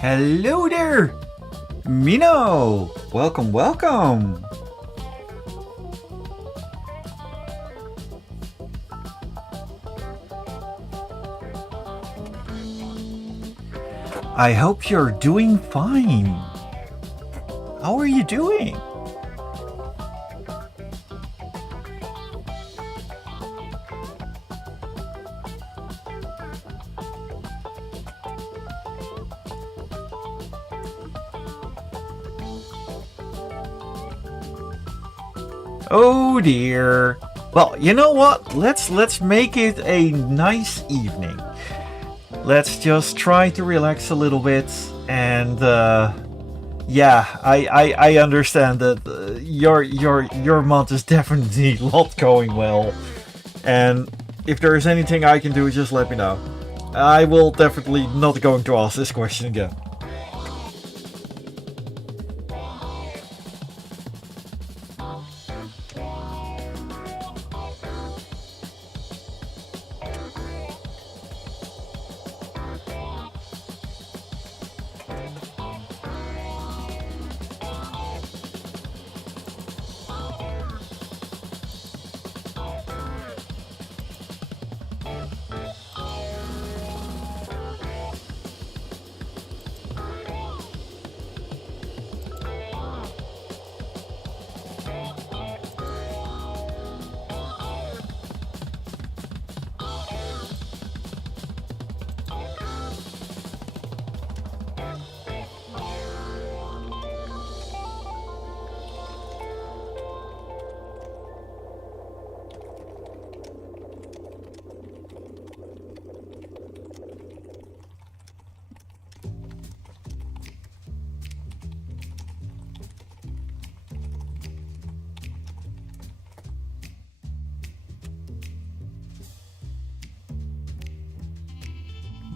Hello there, Mino. Welcome, welcome. I hope you're doing fine. How are you doing? Oh dear. Well, you know what? Let's make it a nice evening. Let's just try to relax a little bit, and yeah, I understand that your month is definitely not going well, and if there is anything I can do, just let me know. I will definitely not going to ask this question again.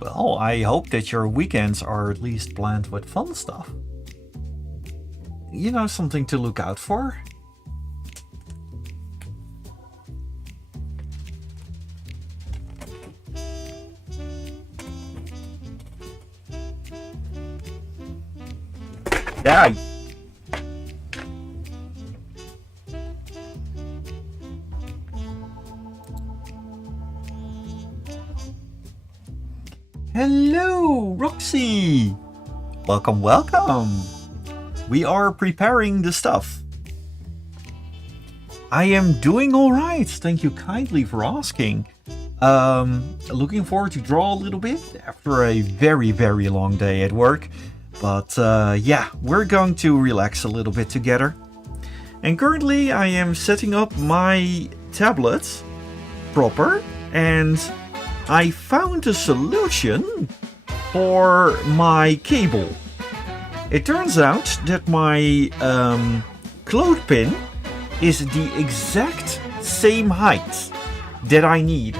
Well, I hope that your weekends are at least planned with fun stuff. You know, something to look out for. Yeah. Hello, Roxy! Welcome, welcome! We are preparing the stuff. I am doing alright, thank you kindly for asking. Looking forward to draw a little bit after a very long day at work. But yeah, we're going to relax a little bit together. And currently I am setting up my tablet proper, and I found a solution for my cable. It turns out that my clothespin is the exact same height that I need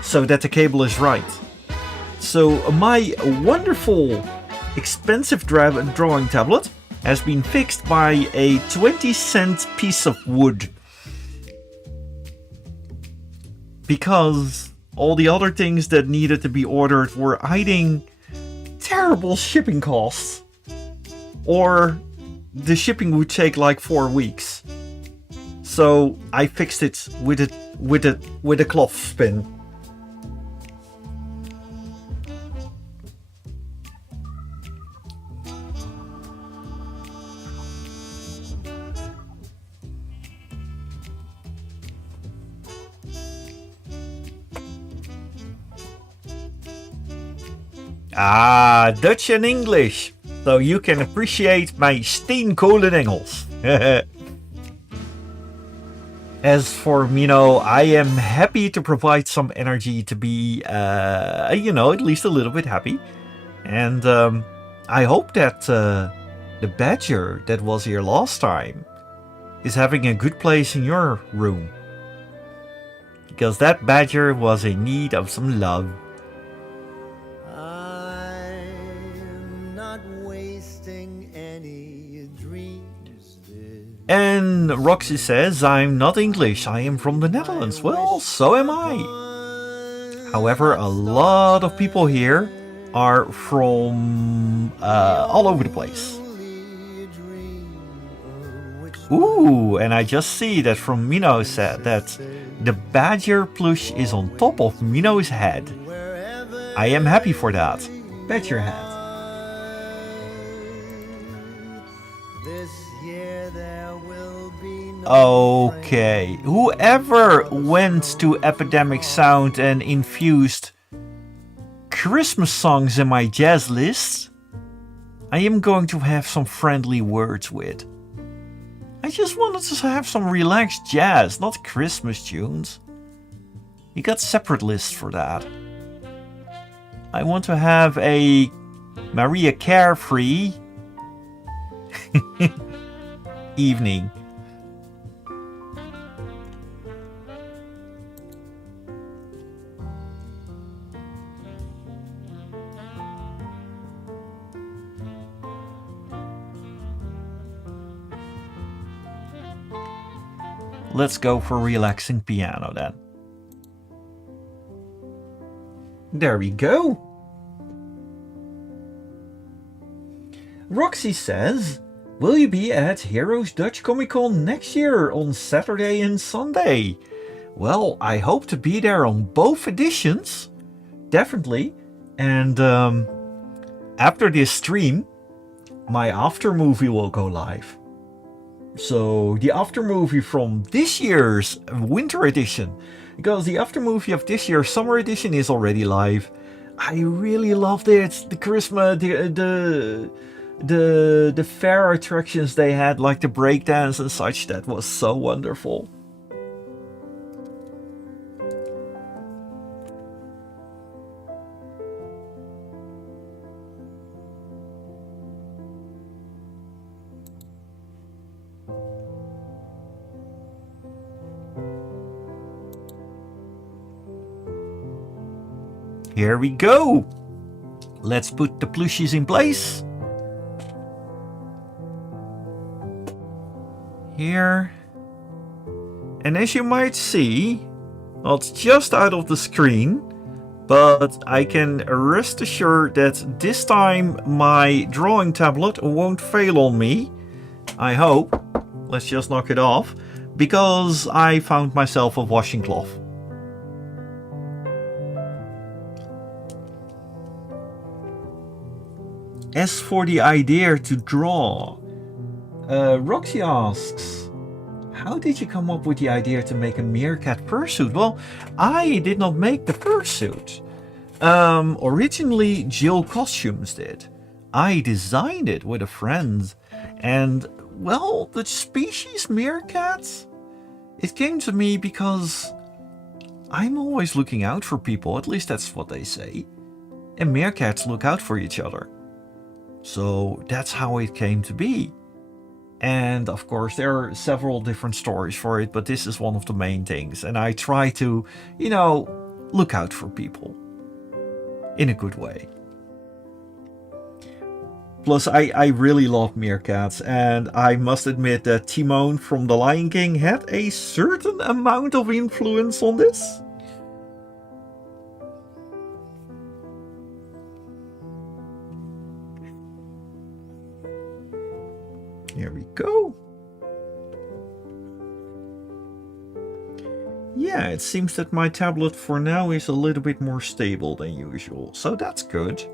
so that the cable is right. So my wonderful expensive drawing tablet has been fixed by a 20-cent piece of wood. Because all the other things that needed to be ordered were hiding terrible shipping costs. Or the shipping would take like 4 weeks. So I fixed it with a clothespin. Ah, Dutch and English, so you can appreciate my steenkolen Engels. As for Mino, I am happy to provide some energy to be, at least a little bit happy. And I hope that the badger that was here last time is having a good place in your room. Because that badger was in need of some love. And Roxy says, I'm not English, I am from the Netherlands. Well, so am I. However, a lot of people here are from all over the place. Ooh, and I just see that from Mino said that the badger plush is on top of Mino's head. I am happy for that. Badger head. Okay, whoever went to Epidemic Sound and infused Christmas songs in my jazz list, I am going to have some friendly words with. I just wanted to have some relaxed jazz, not Christmas tunes. You got separate lists for that. I want to have a Maria Carefree evening. Let's go for relaxing piano then. There we go. Roxy says, will you be at Heroes Dutch Comic Con next year on Saturday and Sunday? Well, I hope to be there on both editions. Definitely. And after this stream, my after movie will go live. So the after movie from this year's winter edition, because the after movie of this year's summer edition is already live. I really loved it. The Christmas, the fair attractions they had, like the breakdance and such, that was so wonderful. Here we go. Let's put the plushies in place. Here. And as you might see, well, it's just out of the screen, but I can rest assured that this time my drawing tablet won't fail on me. I hope. Let's just knock it off, because I found myself a washing cloth. As for the idea to draw, Roxy asks, how did you come up with the idea to make a Meerkat fursuit? Well, I did not make the fursuit. Originally, Jill Costumes did. I designed it with a friend. And, well, the species Meerkat, it came to me because I'm always looking out for people, at least that's what they say. And meerkats look out for each other. So that's how it came to be. And of course there are several different stories for it, but this is one of the main things. And I try to, look out for people in a good way. Plus I really love meerkats, and I must admit that Timon from The Lion King had a certain amount of influence on this. Here we go. Yeah, it seems that my tablet for now is a little bit more stable than usual, so that's good.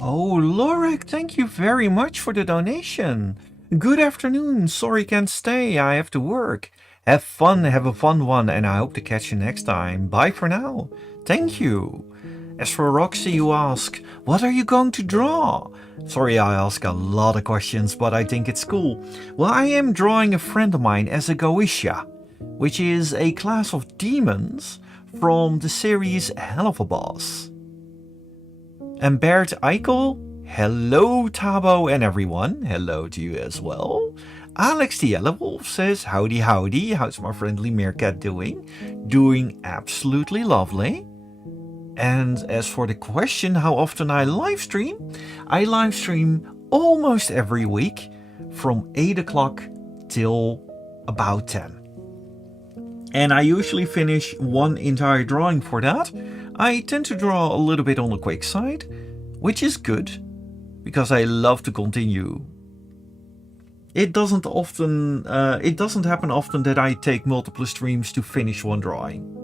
Oh, Lorek, thank you very much for the donation. Good afternoon. Sorry can't stay. I have to work. Have fun, have a fun one, and I hope to catch you next time. Bye for now. Thank you. As for Roxy, you ask, what are you going to draw? Sorry, I ask a lot of questions, but I think it's cool. Well, I am drawing a friend of mine as a Goetia, which is a class of demons from the series Hell of a Boss. And Bert Eichel, hello Thabo and everyone, hello to you as well. Alex the Yellow Wolf says, howdy howdy, how's my friendly Meerkat doing? Doing absolutely lovely. And as for the question how often I live stream almost every week from 8 o'clock till about 10. And I usually finish one entire drawing for that. I tend to draw a little bit on the quick side, which is good, because I love to continue. It doesn't happen often that I take multiple streams to finish one drawing.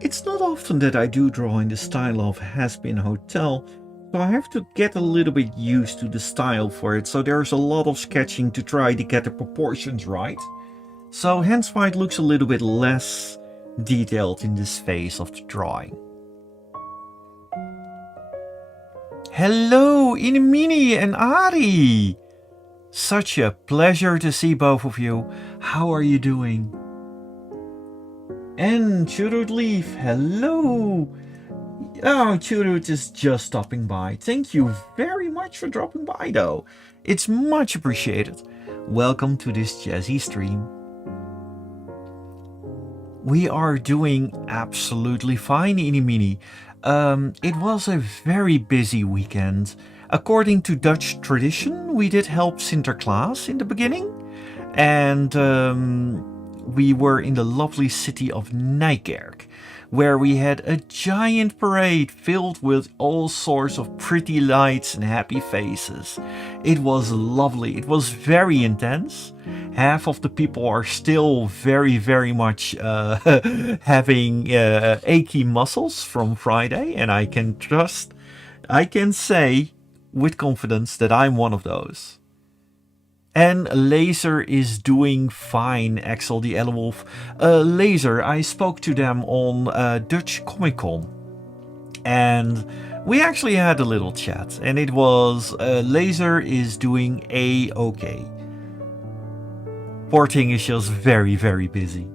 It's not often that I do draw in the style of Has-Been Hotel, so I have to get a little bit used to the style for it, so there's a lot of sketching to try to get the proportions right. So hence why it looks a little bit less detailed in this phase of the drawing. Hello, Inimini and Ari! Such a pleasure to see both of you. How are you doing? And Churut Leaf, hello! Oh, Churut is just stopping by. Thank you very much for dropping by though. It's much appreciated. Welcome to this jazzy stream. We are doing absolutely fine, Inimini. It was a very busy weekend. According to Dutch tradition, we did help Sinterklaas in the beginning. And we were in the lovely city of Nijkerk, where we had a giant parade filled with all sorts of pretty lights and happy faces. It was lovely. It was very intense. Half of the people are still very much having achy muscles from Friday, and I can say with confidence that I'm one of those. And Laser is doing fine, Axel the Elewolf. Laser, I spoke to them on Dutch Comic Con and we actually had a little chat, and it was Laser is doing a-okay. Poor thing is just very, very busy.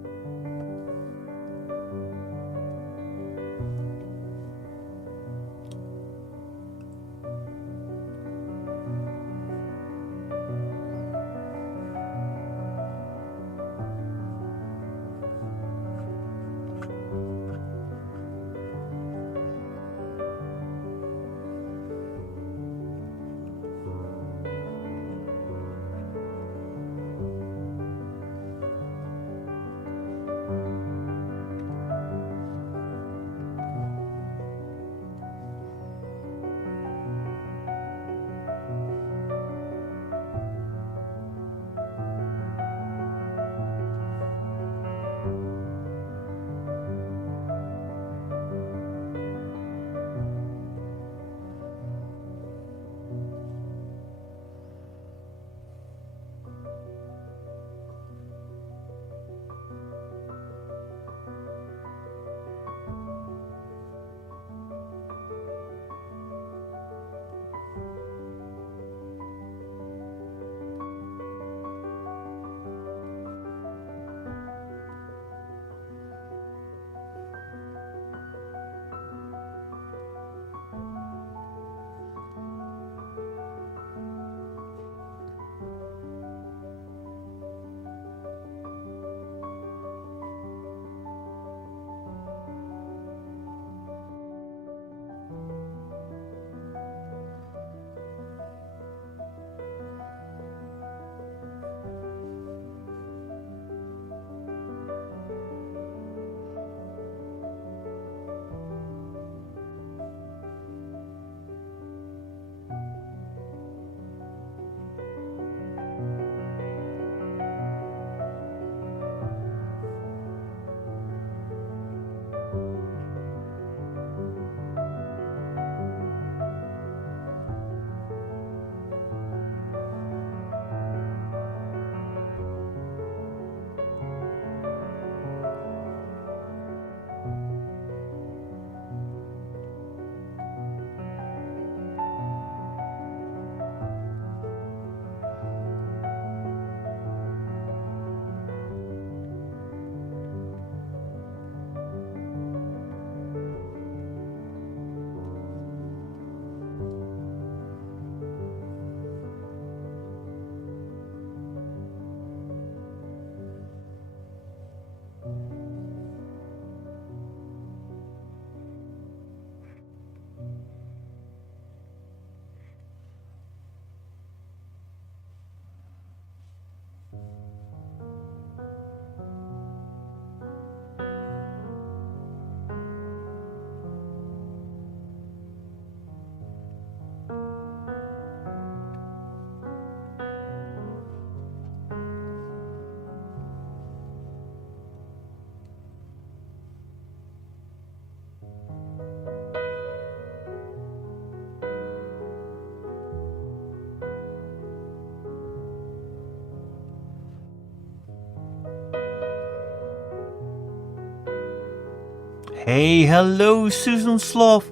Hey, hello, Susan Sloth.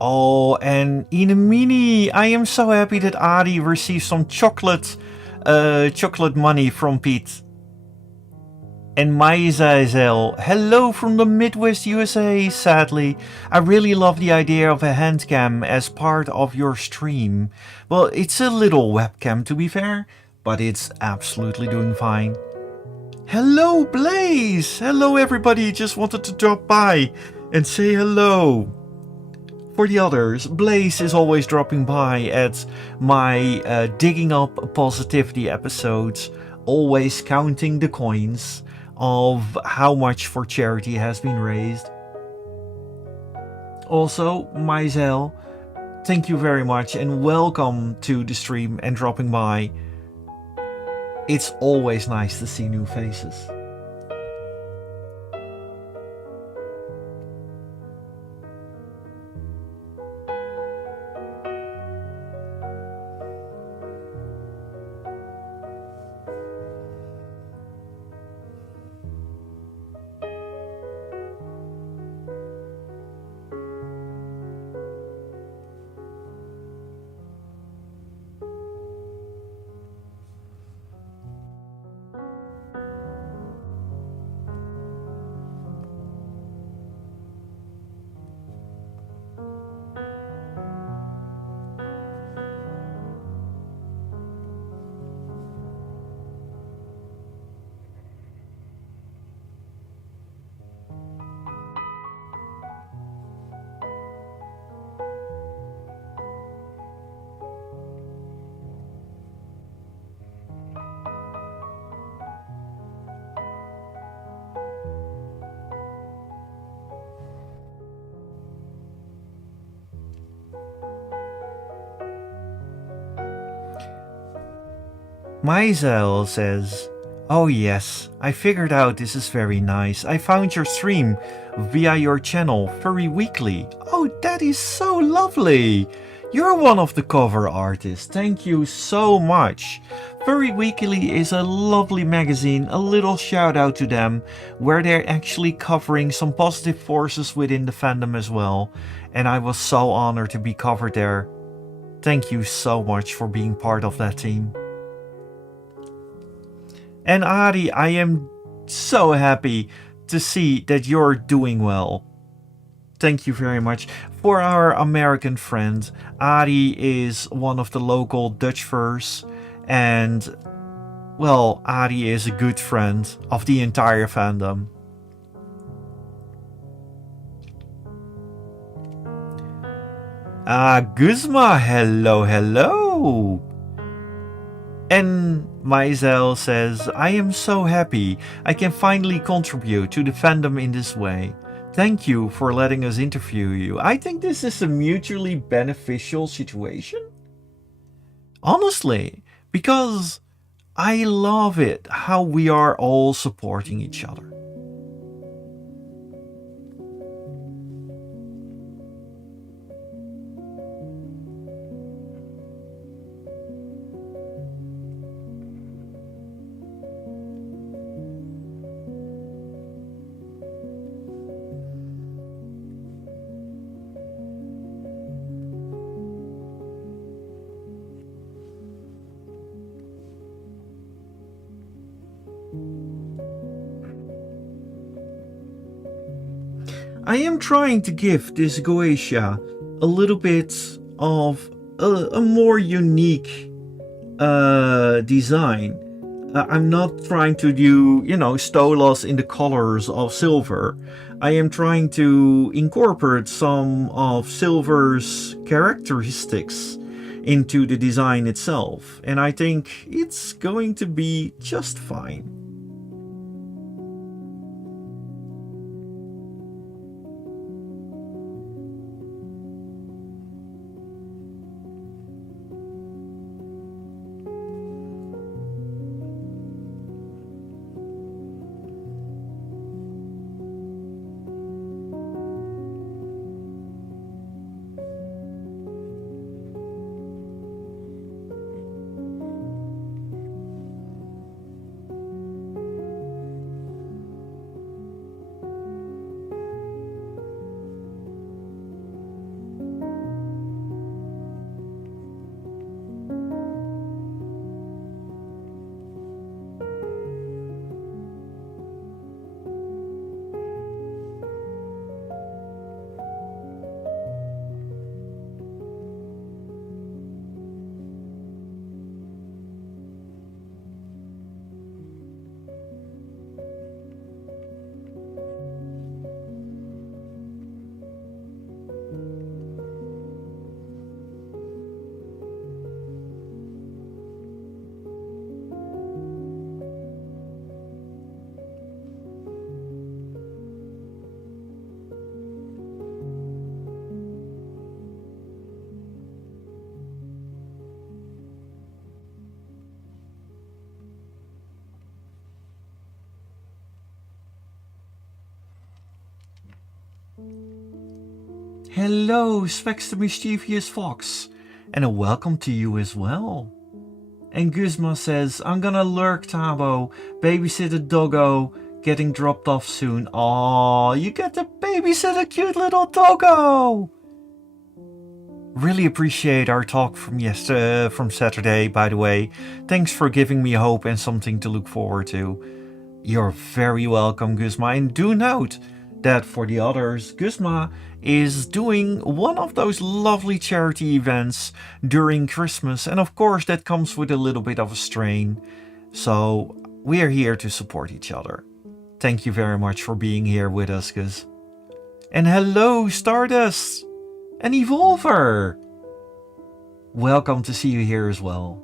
Oh, and Inemini, I am so happy that Adi received some chocolate money from Pete. And Maizazel, hello from the Midwest USA, sadly. I really love the idea of a handcam as part of your stream. Well, it's a little webcam to be fair, but it's absolutely doing fine. Hello, Blaze! Hello, everybody, just wanted to drop by and say hello. For the others, Blaze is always dropping by at my Digging Up Positivity episodes, always counting the coins of how much for charity has been raised. Also, Maizel, thank you very much and welcome to the stream and dropping by. It's always nice to see new faces. Maisel says, "Oh yes, I figured out this is very nice. I found your stream via your channel, Furry Weekly. Oh, that is so lovely. You're one of the cover artists. Thank you so much. Furry Weekly is a lovely magazine. A little shout out to them, where they're actually covering some positive forces within the fandom as well. And I was so honored to be covered there. Thank you so much for being part of that team." And Ari, I am so happy to see that you're doing well. Thank you very much. For our American friend, Ari is one of the local Dutch furs, and well, Ari is a good friend of the entire fandom. Guzma, hello, hello. And Maisel says, "I am so happy I can finally contribute to the fandom in this way. Thank you for letting us interview you. I think this is a mutually beneficial situation. Honestly, because I love it how we are all supporting each other." I am trying to give this Goetia a little bit of a more unique design. I'm not trying to do, stolas in the colors of silver. I am trying to incorporate some of silver's characteristics into the design itself, and I think it's going to be just fine. Hello, Specs the Mischievous Fox, and a welcome to you as well. And Guzma says, "I'm gonna lurk, Thabo, babysit a doggo, getting dropped off soon." Aw, you get to babysit a cute little doggo! Really appreciate our talk from Saturday, by the way. Thanks for giving me hope and something to look forward to. You're very welcome, Guzma, and do note that for the others, Guzma is doing one of those lovely charity events during Christmas, and of course that comes with a little bit of a strain. So we are here to support each other. Thank you very much for being here with us, Guz. And hello, Stardust and Evolver! Welcome to see you here as well.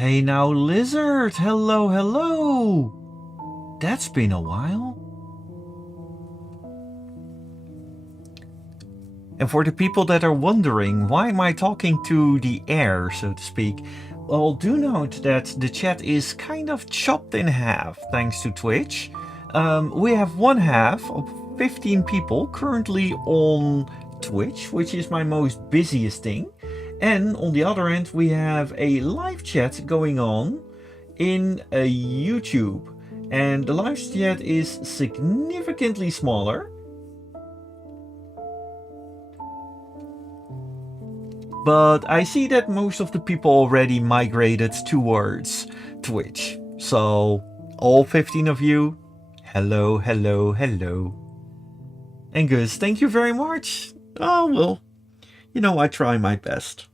Hey now, Lizard! Hello, hello! That's been a while. And for the people that are wondering, why am I talking to the air, so to speak? Well, do note that the chat is kind of chopped in half, thanks to Twitch. We have one half of 15 people currently on Twitch, which is my most busiest thing. And on the other end, we have a live chat going on in YouTube. And the live chat is significantly smaller. But I see that most of the people already migrated towards Twitch. So, all 15 of you, hello, hello, hello. And Gus, thank you very much. Oh, well, you know, I try my best.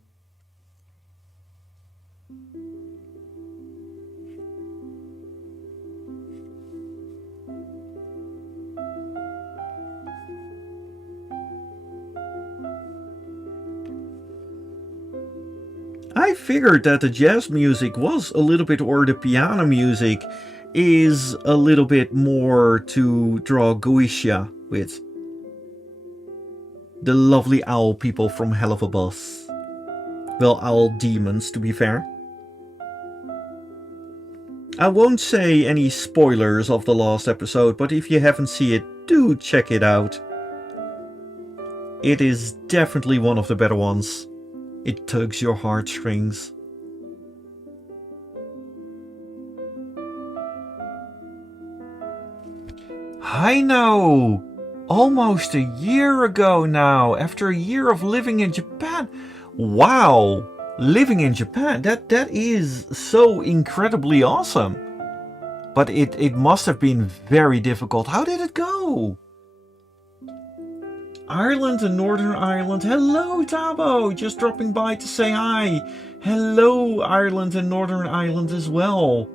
I figured that the jazz music was a little bit, or the piano music is a little bit more to draw Goetia with. The lovely owl people from Hell of a Bus. Well, owl demons, to be fair. I won't say any spoilers of the last episode, but if you haven't seen it, do check it out. It is definitely one of the better ones. It tugs your heartstrings. I know! Almost a year ago now, after a year of living in Japan. Wow! Living in Japan, that is so incredibly awesome. But it must have been very difficult. How did it go? Ireland and Northern Ireland. Hello, Thabo! Just dropping by to say hi. Hello, Ireland and Northern Ireland as well.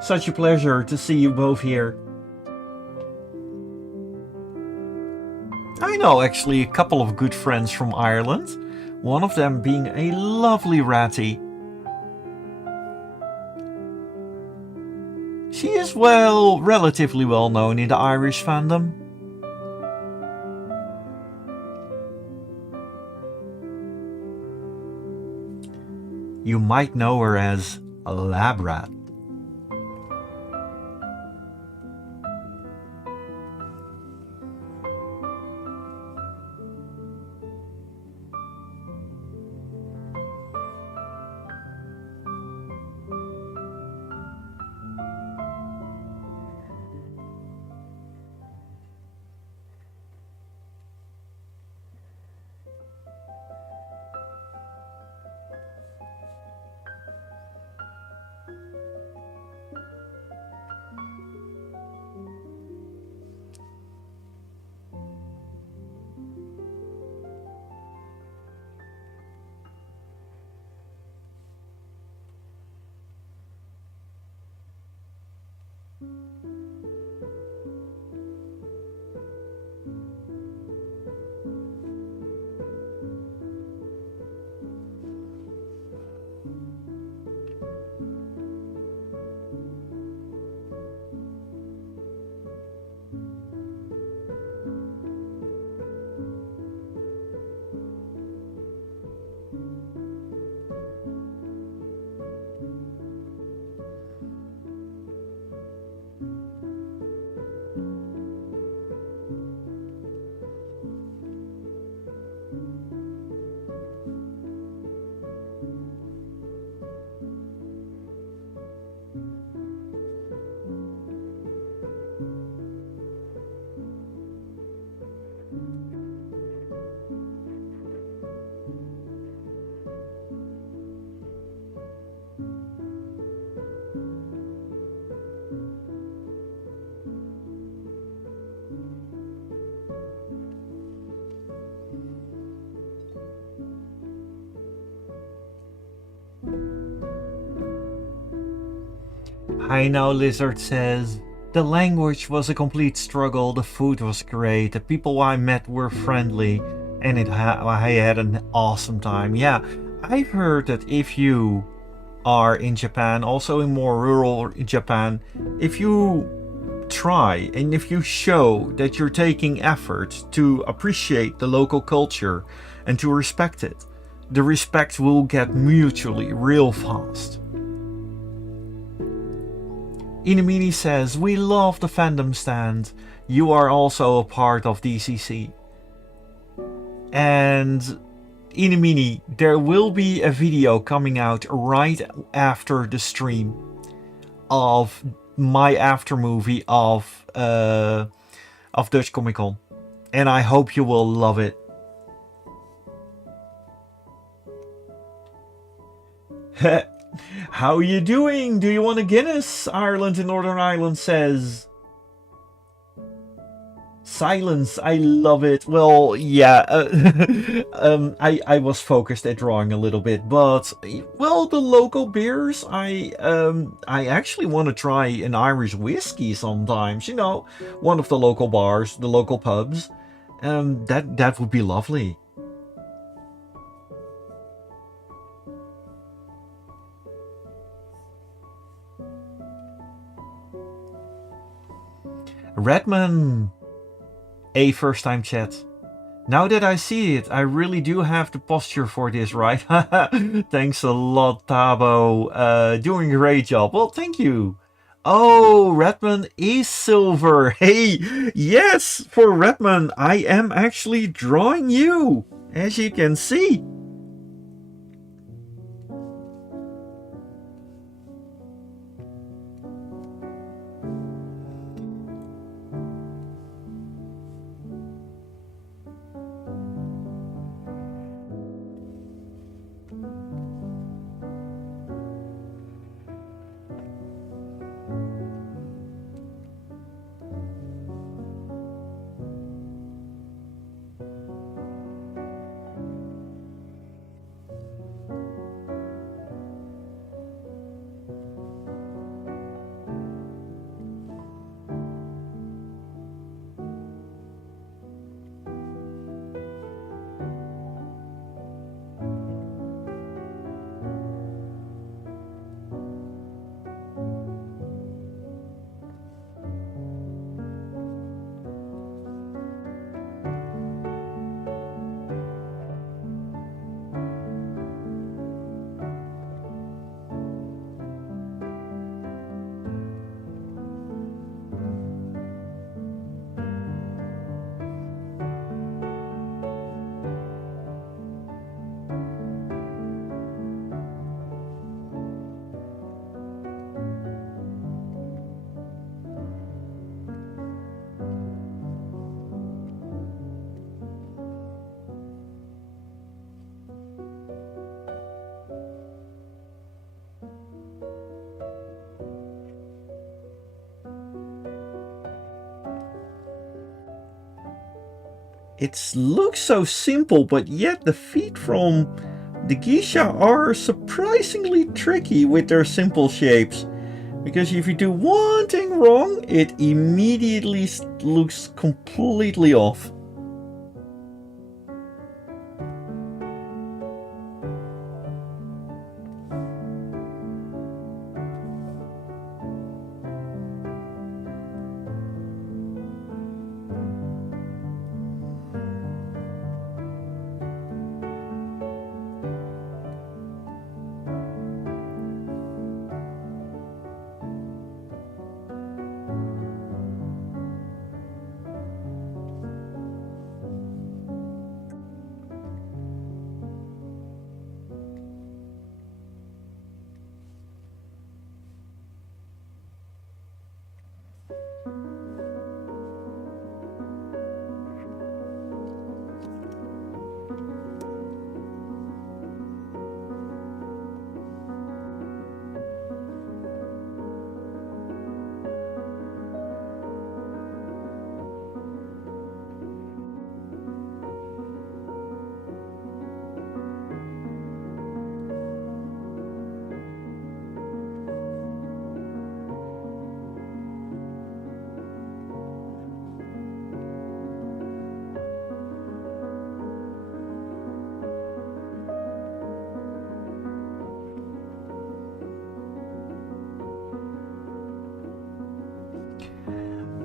Such a pleasure to see you both here. I know actually a couple of good friends from Ireland. One of them being a lovely ratty. She is, well, relatively well known in the Irish fandom. You might know her as a lab rat. Hi now, Lizard says, the language was a complete struggle, the food was great, the people I met were friendly, and I had an awesome time. Yeah, I've heard that if you are in Japan, also in more rural Japan, if you try and if you show that you're taking effort to appreciate the local culture and to respect it, the respect will get mutually real fast. Inamini says, we love the fandom stand. You are also a part of DCC. And Inamini, there will be a video coming out right after the stream of my after movie of Dutch Comic Con, and I hope you will love it. How you doing? Do you want a Guinness? Ireland in Northern Ireland says. Silence, I love it. Well, yeah, I was focused at drawing a little bit, but well, the local beers, I actually want to try an Irish whiskey sometimes. You know, one of the local bars, the local pubs. That would be lovely. Redman, a first time chat. Now that I see it, I really do have the posture for this, right? Thanks a lot, Thabo. Doing a great job. Well, thank you. Oh, Redman is silver. Hey, yes, for Redman, I am actually drawing you, as you can see. It looks so simple, but yet the feet from the geisha are surprisingly tricky with their simple shapes. Because if you do one thing wrong, it immediately looks completely off.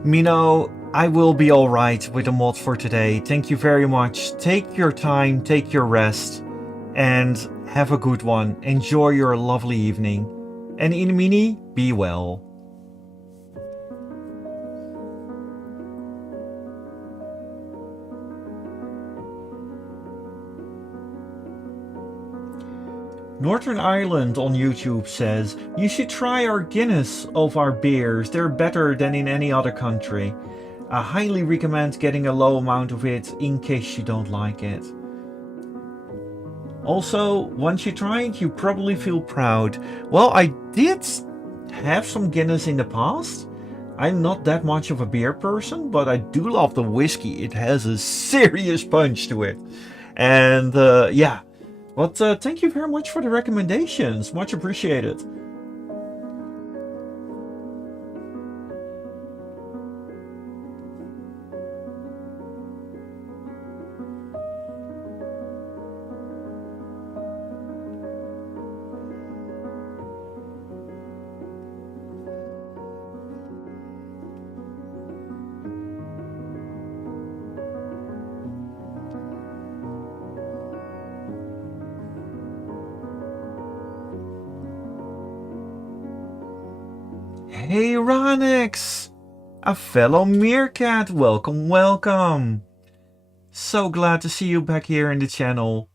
Mino, I will be alright with the mod for today. Thank you very much. Take your time, take your rest, and have a good one. Enjoy your lovely evening. And Inimini, be well. Northern Ireland on YouTube says, you should try our Guinness of our beers. They're better than in any other country. I highly recommend getting a low amount of it in case you don't like it. Also, once you try it, you probably feel proud. Well, I did have some Guinness in the past. I'm not that much of a beer person, but I do love the whiskey. It has a serious punch to it. And yeah. But thank you very much for the recommendations. Much appreciated. Hey Ronix! A fellow Meerkat, welcome, welcome! So glad to see you back here in the channel.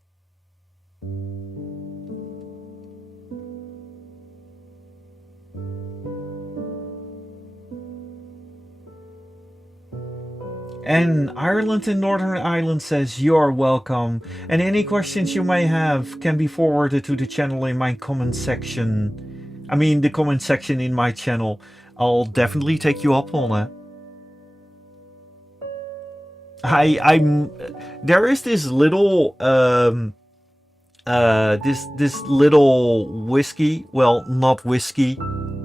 And Ireland and Northern Ireland says you're welcome. And any questions you may have can be forwarded to the channel in my comment section. I mean, the comment section in my channel. I'll definitely take you up on it. There is this little this little whiskey. Well, not whiskey.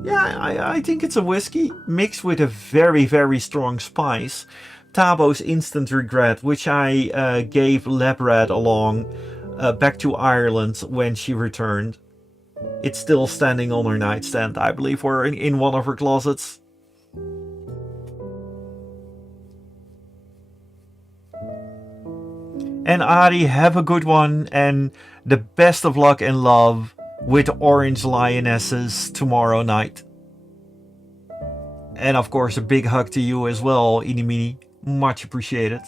Yeah, I think it's a whiskey mixed with a very, very strong spice. Thabo's Instant Regret, which I gave Labrat along back to Ireland when she returned. It's still standing on her nightstand, I believe, or in one of her closets. And Ari, have a good one, and the best of luck and love with Orange Lionesses tomorrow night. And of course, a big hug to you as well, Inimini. Much appreciated.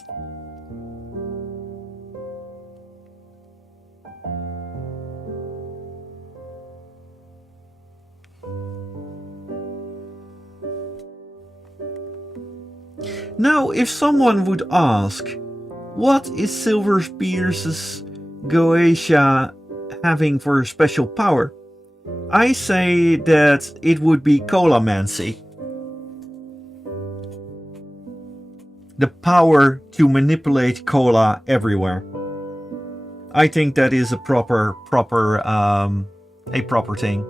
Now, if someone would ask, what is Silver Spears' Goetia having for special power? I say that it would be Colamancy. The power to manipulate cola everywhere. I think that is a proper thing.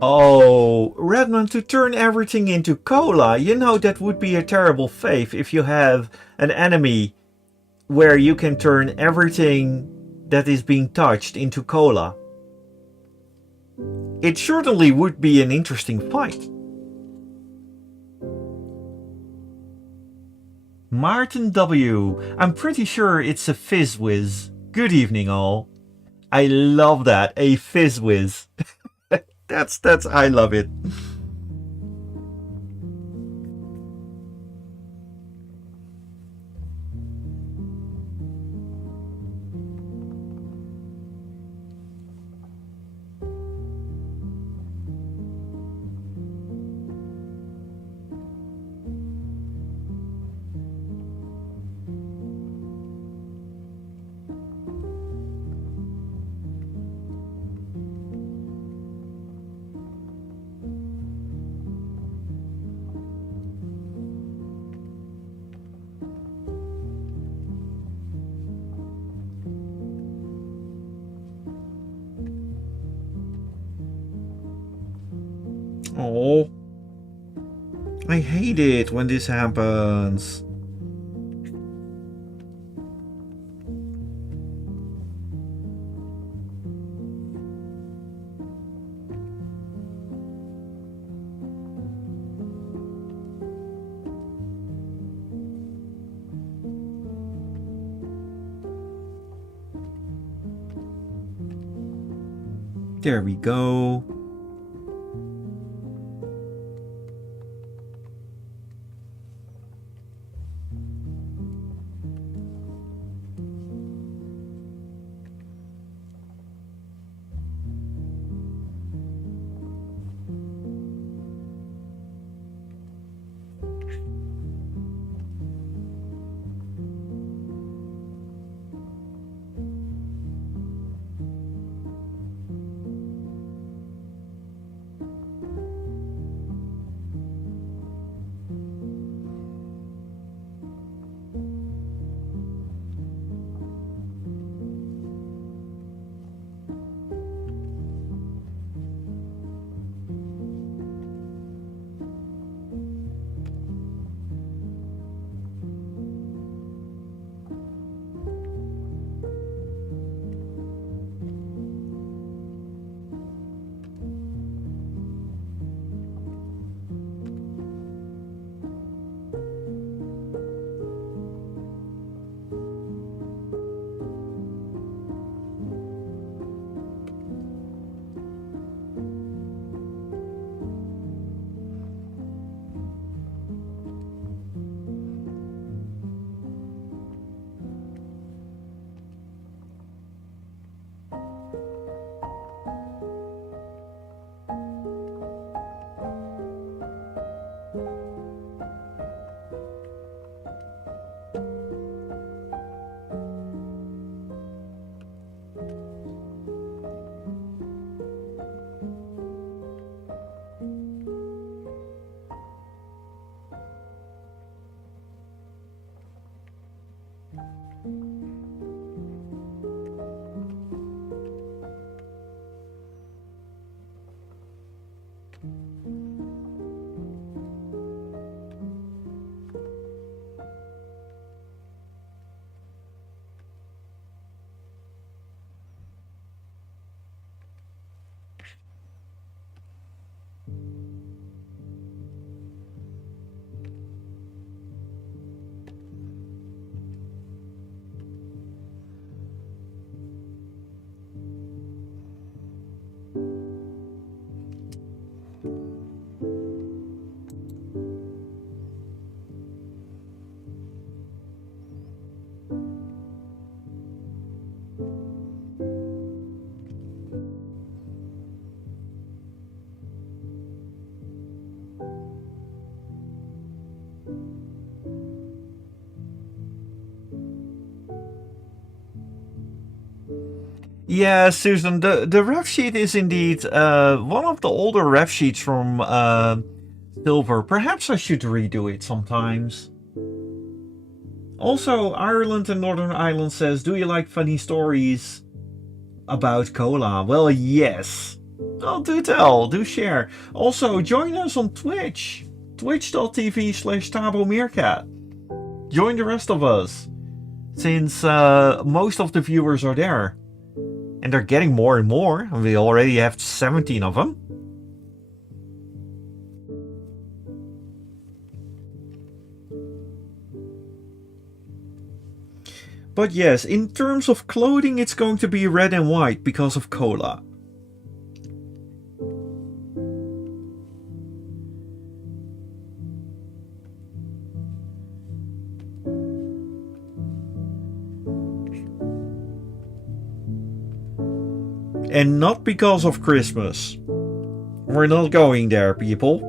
Oh, Redmond, to turn everything into cola, you know that would be a terrible fate if you have an enemy where you can turn everything that is being touched into cola. It certainly would be an interesting fight. Martin W. I'm pretty sure it's a fizz whiz. Good evening all. I love that, a fizz whiz. That's I love it. Oh, I hate it when this happens. There we go. Yeah, Susan, the ref sheet is indeed one of the older ref sheets from Silver. Perhaps I should redo it sometimes. Also, Ireland and Northern Ireland says, do you like funny stories about cola? Well, yes. Oh, do tell, do share. Also, join us on Twitch. Twitch.tv/Thabo Meerkat. Join the rest of us, since most of the viewers are there. And they're getting more and more. We already have 17 of them. But yes, in terms of clothing, it's going to be red and white because of cola. And not because of Christmas. We're not going there, people.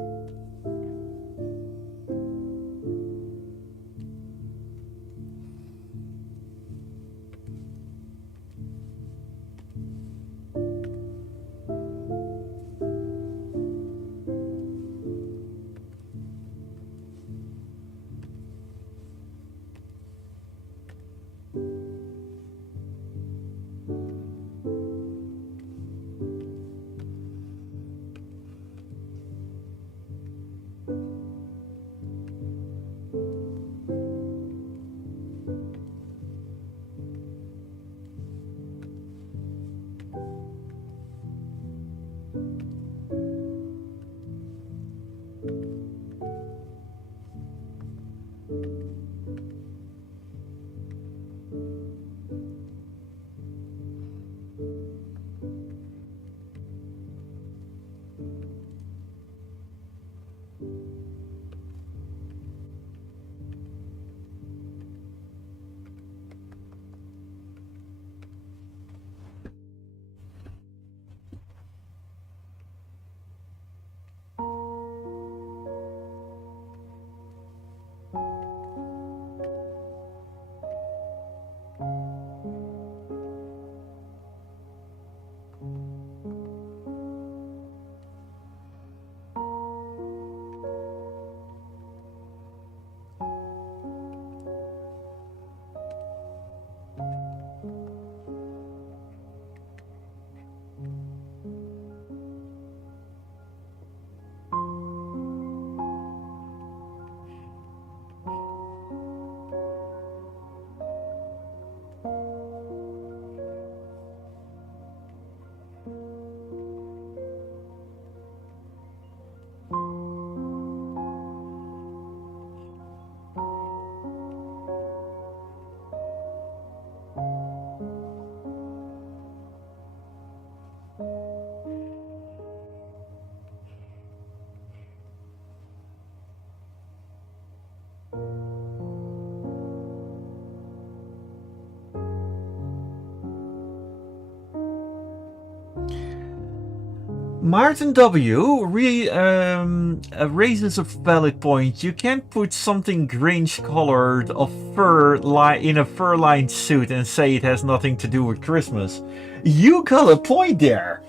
Martin W. Raises a valid point. You can't put something Grinch colored of fur in a fur-lined suit and say it has nothing to do with Christmas. You got a point there.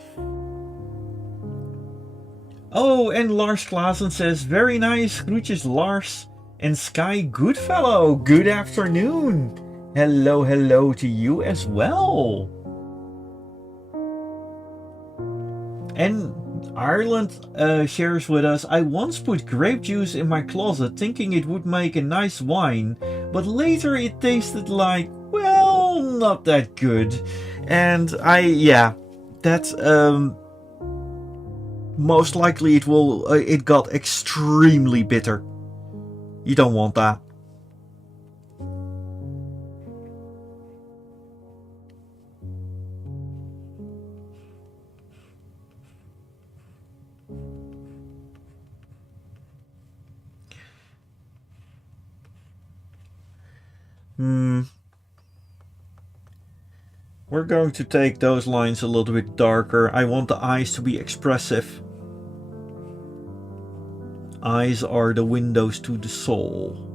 Oh, and Lars Klaassen says, very nice. Groetjes Lars. And Sky Goodfellow, good afternoon. Hello, hello to you as well. And Ireland shares with us, I once put grape juice in my closet thinking it would make a nice wine, but later it tasted like, well, not that good. And that's most likely it got extremely bitter. You don't want that. We're going to take those lines a little bit darker. I want the eyes to be expressive. Eyes are the windows to the soul.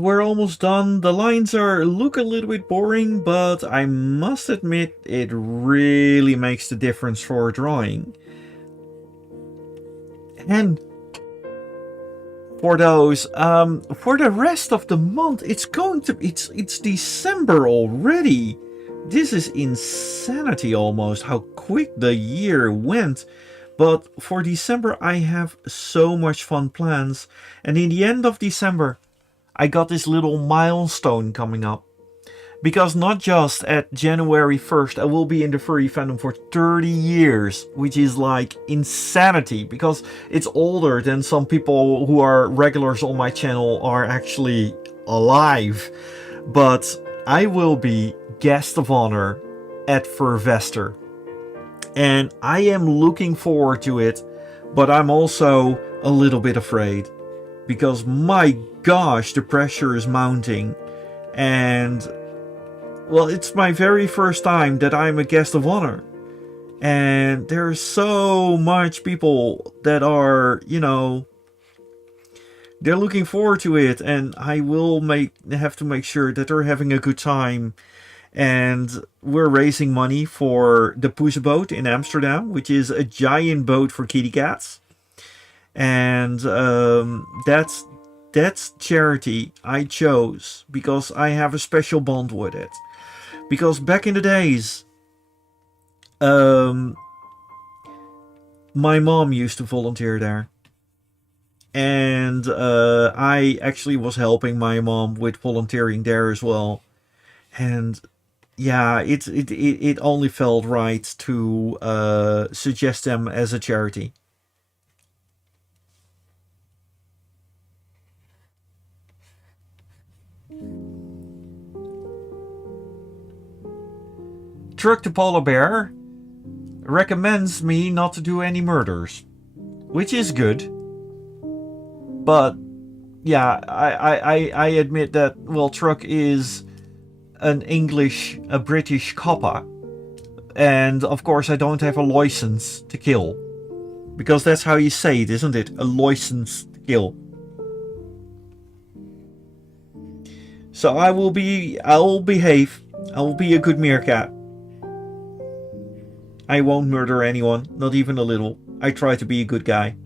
we're almost done. The lines look a little bit boring, but I must admit it really makes the difference for drawing. And for for the rest of the month, it's December already. This is insanity almost, how quick the year went. But for December, I have so much fun plans. And in the end of December, I got this little milestone coming up. Because not just at January 1st, I will be in the furry fandom for 30 years, which is like insanity, because it's older than some people who are regulars on my channel are actually alive. But I will be guest of honor at Furvester. And I am looking forward to it, but I'm also a little bit afraid. Because my gosh, the pressure is mounting. And well, it's my very first time that I'm a guest of honor. And there's so much people that are, they're looking forward to it. And I will have to make sure that they're having a good time. And we're raising money for the Poes boat in Amsterdam, which is a giant boat for kitty cats. And that's charity I chose because I have a special bond with it. Because back in the days, my mom used to volunteer there. And I actually was helping my mom with volunteering there as well. And yeah, it only felt right to suggest them as a charity. Truck the Polar Bear recommends me not to do any murders, which is good. But yeah, I admit that, well, Truck is a British copper. And of course I don't have a license to kill. Because that's how you say it, isn't it? A license to kill. So I will behave. I will be a good meerkat. I won't murder anyone, not even a little. I try to be a good guy.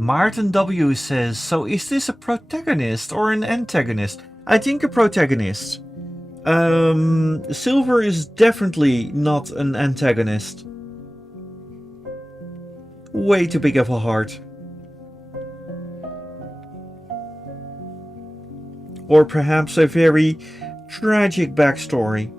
Martin W says, so is this a protagonist or an antagonist? I think a protagonist. Silver is definitely not an antagonist. Way too big of a heart. Or perhaps a very tragic backstory.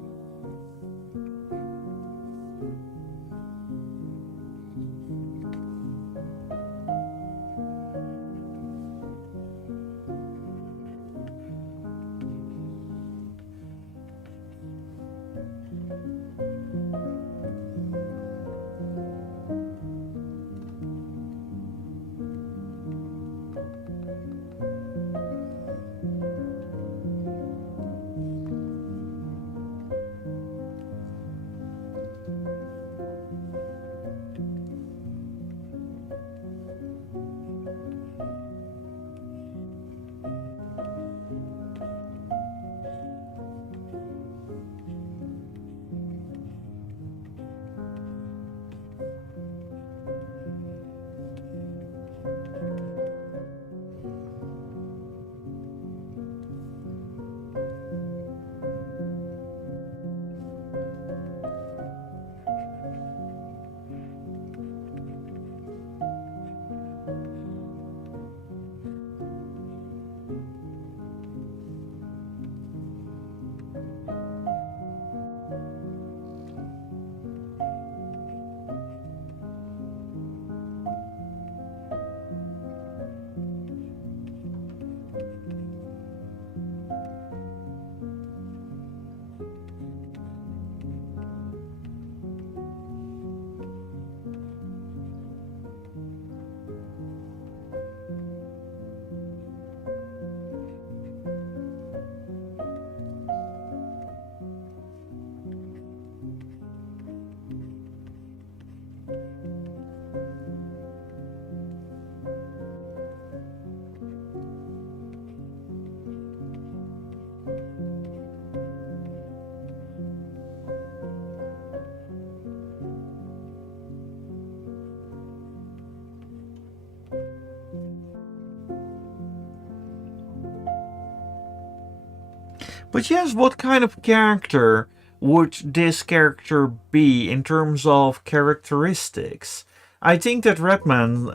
But yes, what kind of character would this character be in terms of characteristics? I think that Redman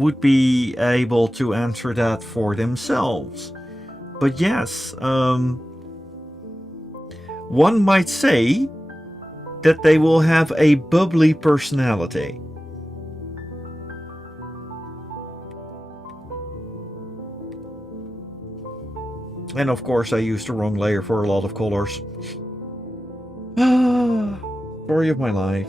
would be able to answer that for themselves. But yes, one might say that they will have a bubbly personality. And of course I used the wrong layer for a lot of colors. Story of my life.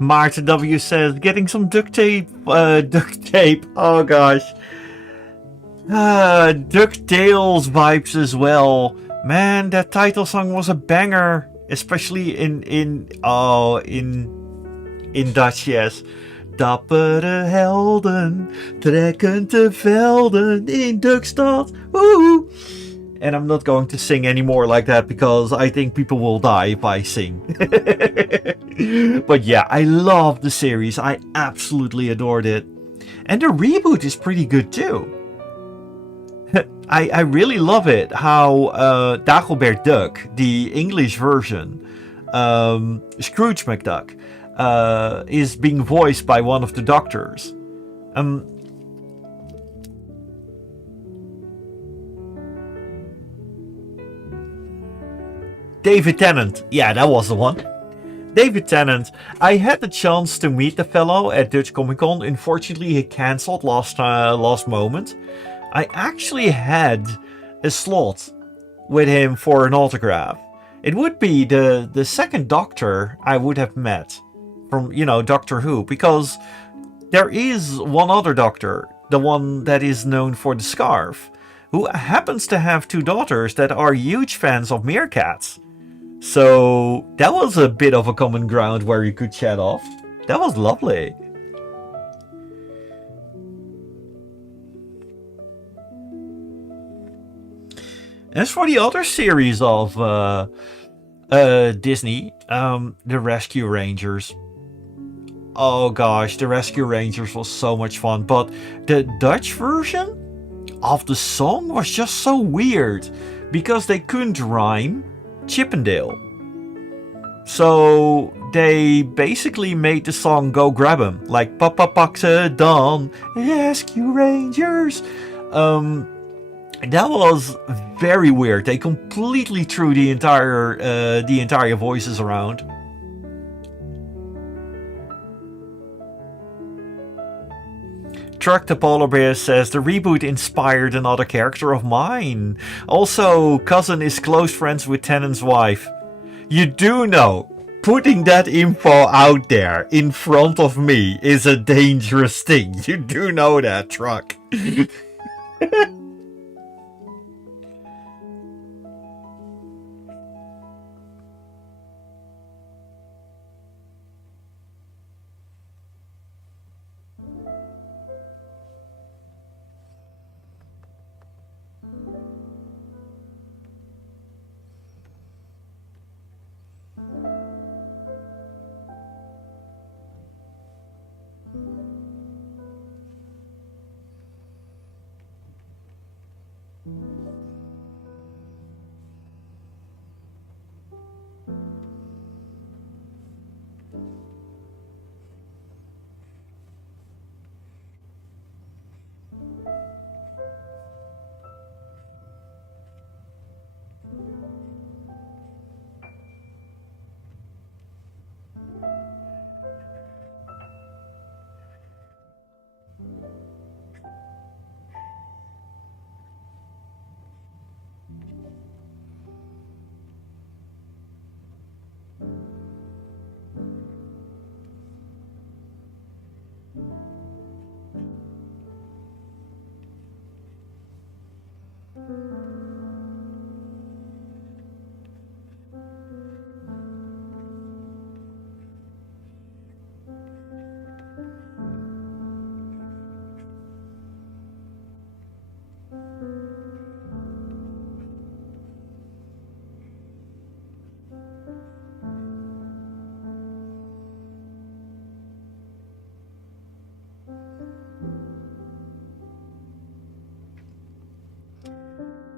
Maarten W says, getting some duct tape. Duct tape. Oh gosh. DuckTales vibes as well. Man, that title song was a banger, especially in Dutch. Yes. Dappere helden trekken te velden in Duckstad. Woo! And I'm not going to sing anymore like that because I think people will die if I sing. But yeah, I love the series. I absolutely adored it. And the reboot is pretty good too. I really love it how Dagobert Duck, the English version, Scrooge McDuck, is being voiced by one of the doctors. David Tennant. Yeah, that was the one. David Tennant. I had the chance to meet the fellow at Dutch Comic Con. Unfortunately, he cancelled last moment. I actually had a slot with him for an autograph. It would be the second Doctor I would have met from, Doctor Who, because there is one other Doctor, the one that is known for the scarf, who happens to have two daughters that are huge fans of Meerkats. So that was a bit of a common ground where you could chat off. That was lovely. As for the other series of Disney, the Rescue Rangers. Oh gosh, the Rescue Rangers was so much fun, but the Dutch version of the song was just so weird because they couldn't rhyme Chippendale. So they basically made the song Go Grab 'em, like Papa Pakse Dan, Rescue Rangers. That was very weird. They completely threw the entire voices around. Truck the Polar Bear says the reboot inspired another character of mine. Also, cousin is close friends with Tennant's wife. You do know, putting that info out there in front of me is a dangerous thing. You do know that, Truck.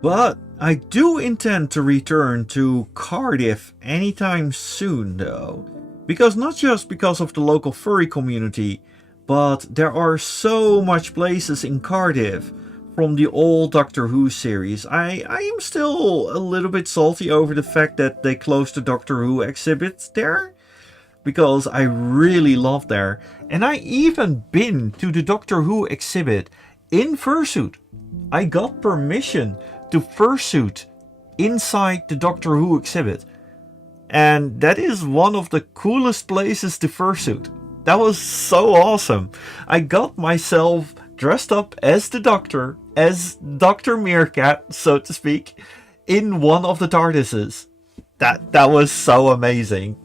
But I do intend to return to Cardiff anytime soon, though. Because not just because of the local furry community, but there are so much places in Cardiff from the old Doctor Who series. I am still a little bit salty over the fact that they closed the Doctor Who exhibit there, because I really love there. And I even been to the Doctor Who exhibit in fursuit. I got permission to fursuit inside the Doctor Who exhibit. And that is one of the coolest places to fursuit. That was so awesome. I got myself dressed up as the doctor, as Dr. Meerkat, so to speak, in one of the TARDISes. That was so amazing.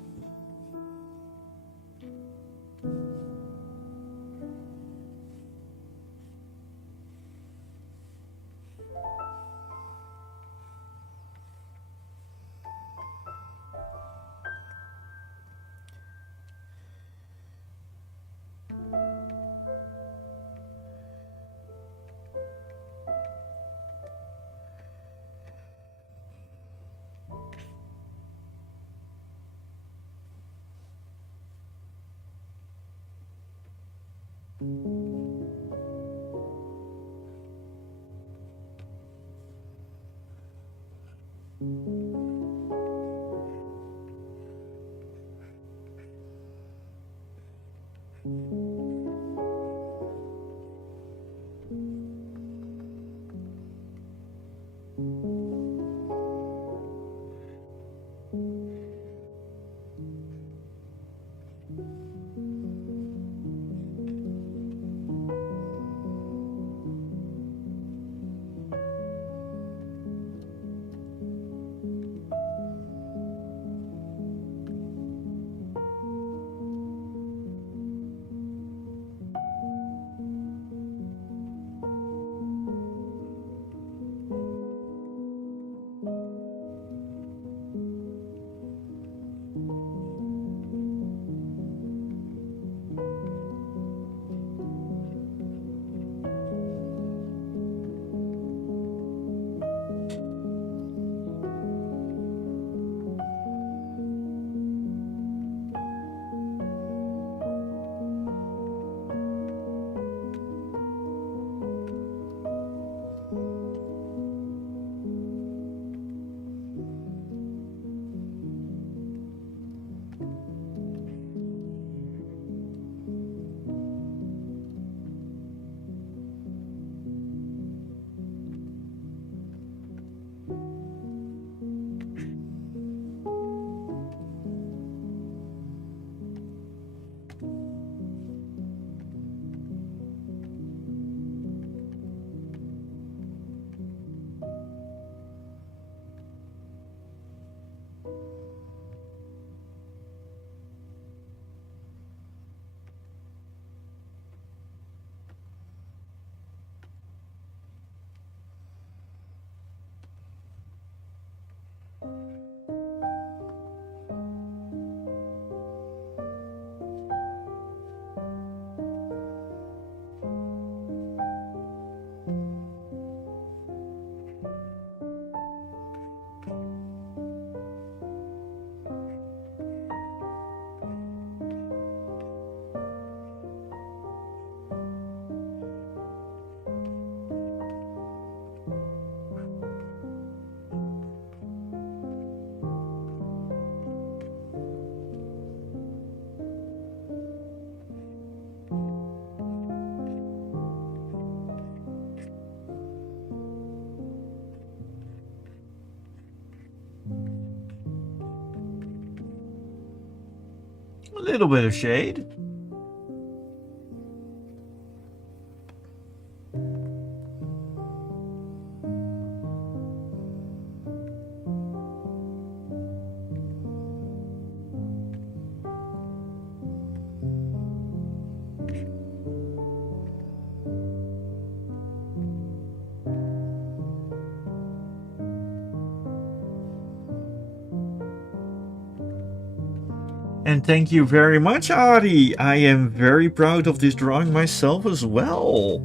A little bit of shade. And thank you very much, Ari. I am very proud of this drawing myself as well.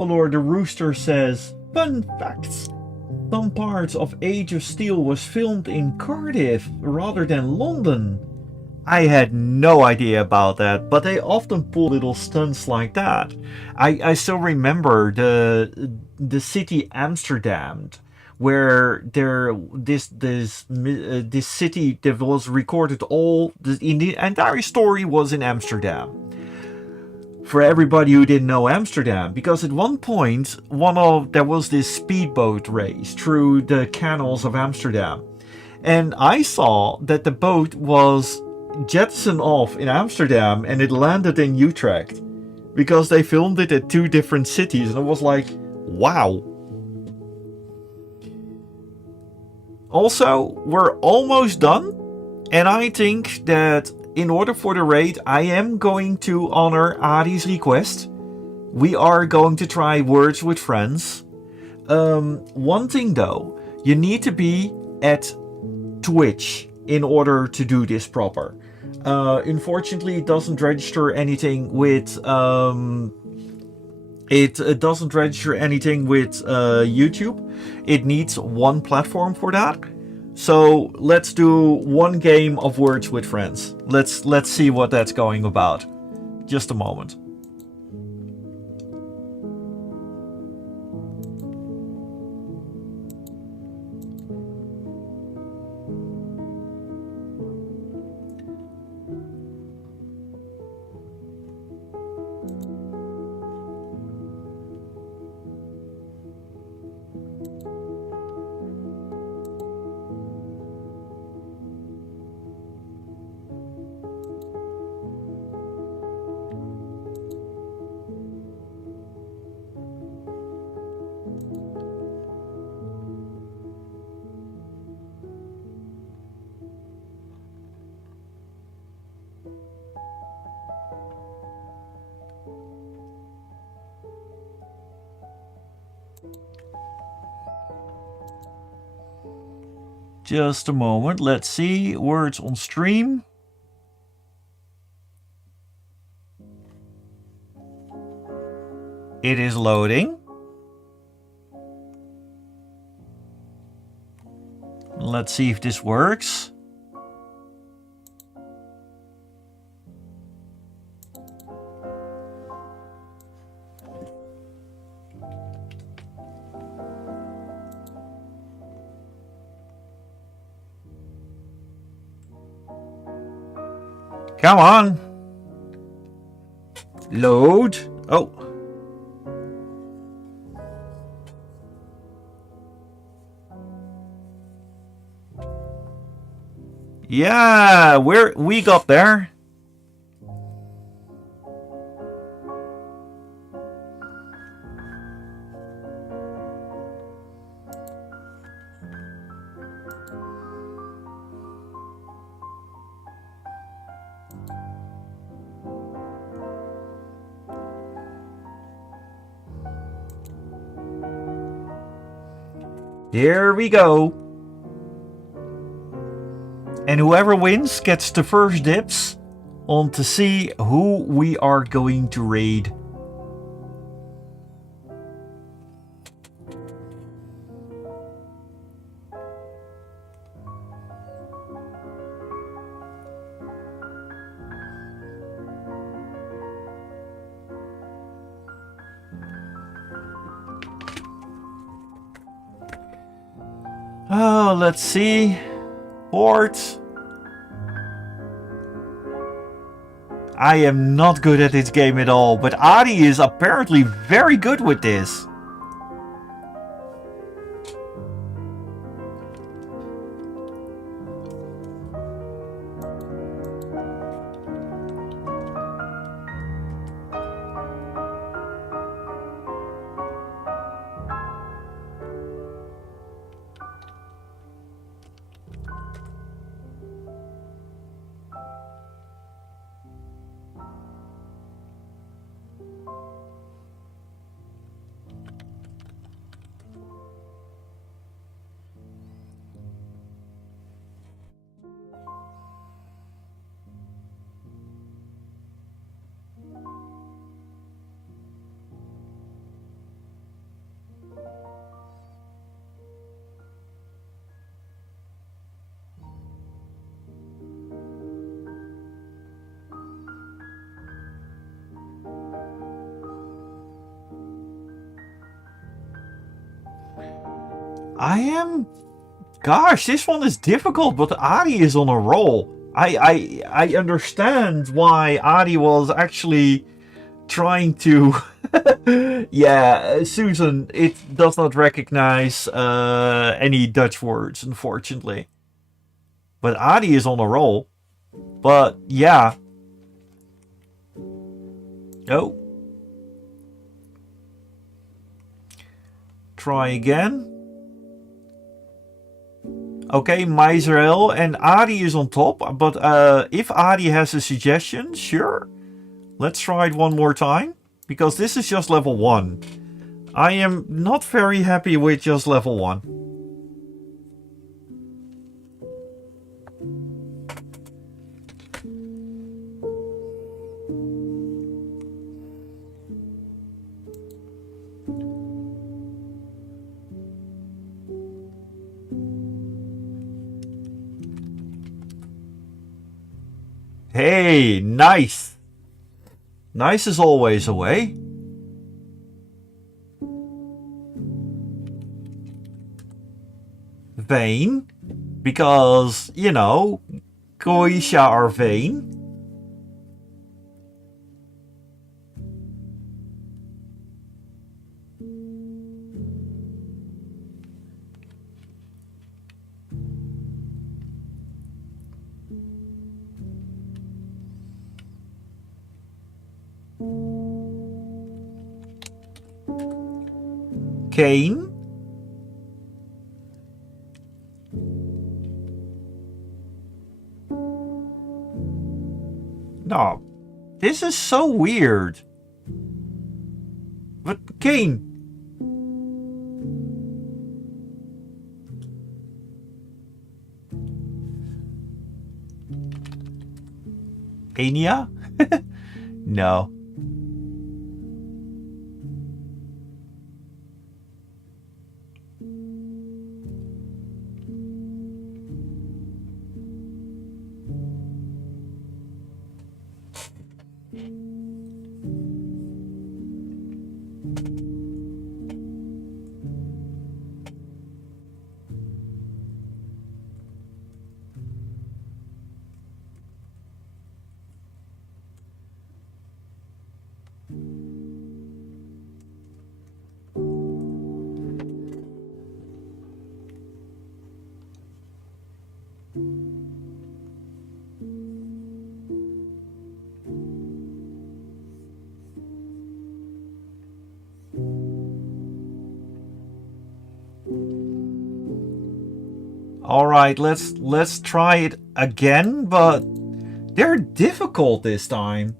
Fowler the Rooster says, fun facts. Some parts of Age of Steel was filmed in Cardiff rather than London. I had no idea about that, but they often pull little stunts like that. I still remember the city Amsterdam, where this city that was recorded the entire story was in Amsterdam. For everybody who didn't know Amsterdam, because at one point there was this speedboat race through the canals of Amsterdam, and I saw that the boat was jettisoned off in Amsterdam and it landed in Utrecht because they filmed it at two different cities, and I was like, wow. Also, we're almost done, and I think that in order for the raid, I am going to honor Ari's request. We are going to try Words with Friends. One thing though, you need to be at Twitch in order to do this proper. Unfortunately, it doesn't register anything with YouTube. It needs one platform for that. So let's do one game of Words with Friends. Let's see what that's going about. Just a moment. Just a moment. Let's see. Words on stream. It is loading. Let's see if this works. Come on. Load. Oh. Yeah, we got there. Here we go. And whoever wins gets the first dibs on to see who we are going to raid. Oh, let's see. Port. I am not good at this game at all, but Ari is apparently very good with this. I am... Gosh, this one is difficult, but Adi is on a roll. I understand why Adi was actually trying to... Yeah, Susan, it does not recognize any Dutch words, unfortunately. But Adi is on a roll. But, yeah. Oh. Try again. Okay, Maisrael and Adi is on top. But if Adi has a suggestion, sure. Let's try it one more time. Because this is just level 1. I am not very happy with just level 1. Hey, nice. Nice is always a way. Veen. Because, you know, Goisha are vain. Kane. No, this is so weird. But Kane. Ania? No. Alright, let's try it again, but they're difficult this time.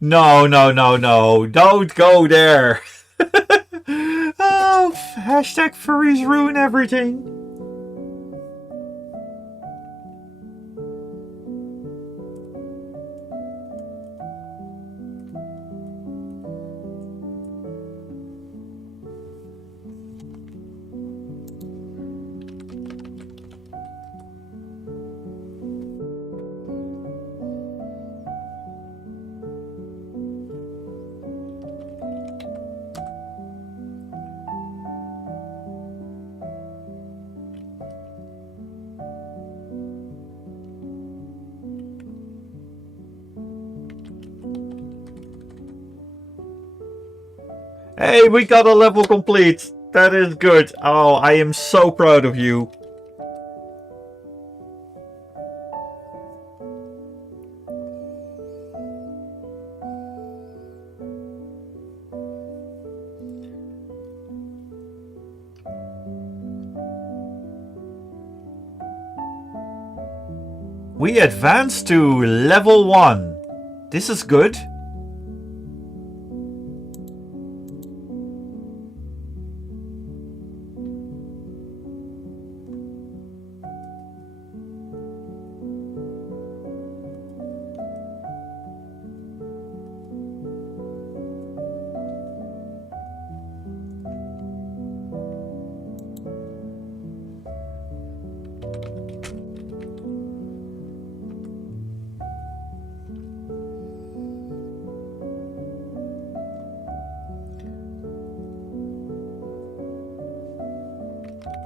No, no, no, no. Don't go there. Oh, hashtag furries ruin everything. Hey, we got a level complete. That is good. Oh, I am so proud of you. We advanced to level 1. This is good.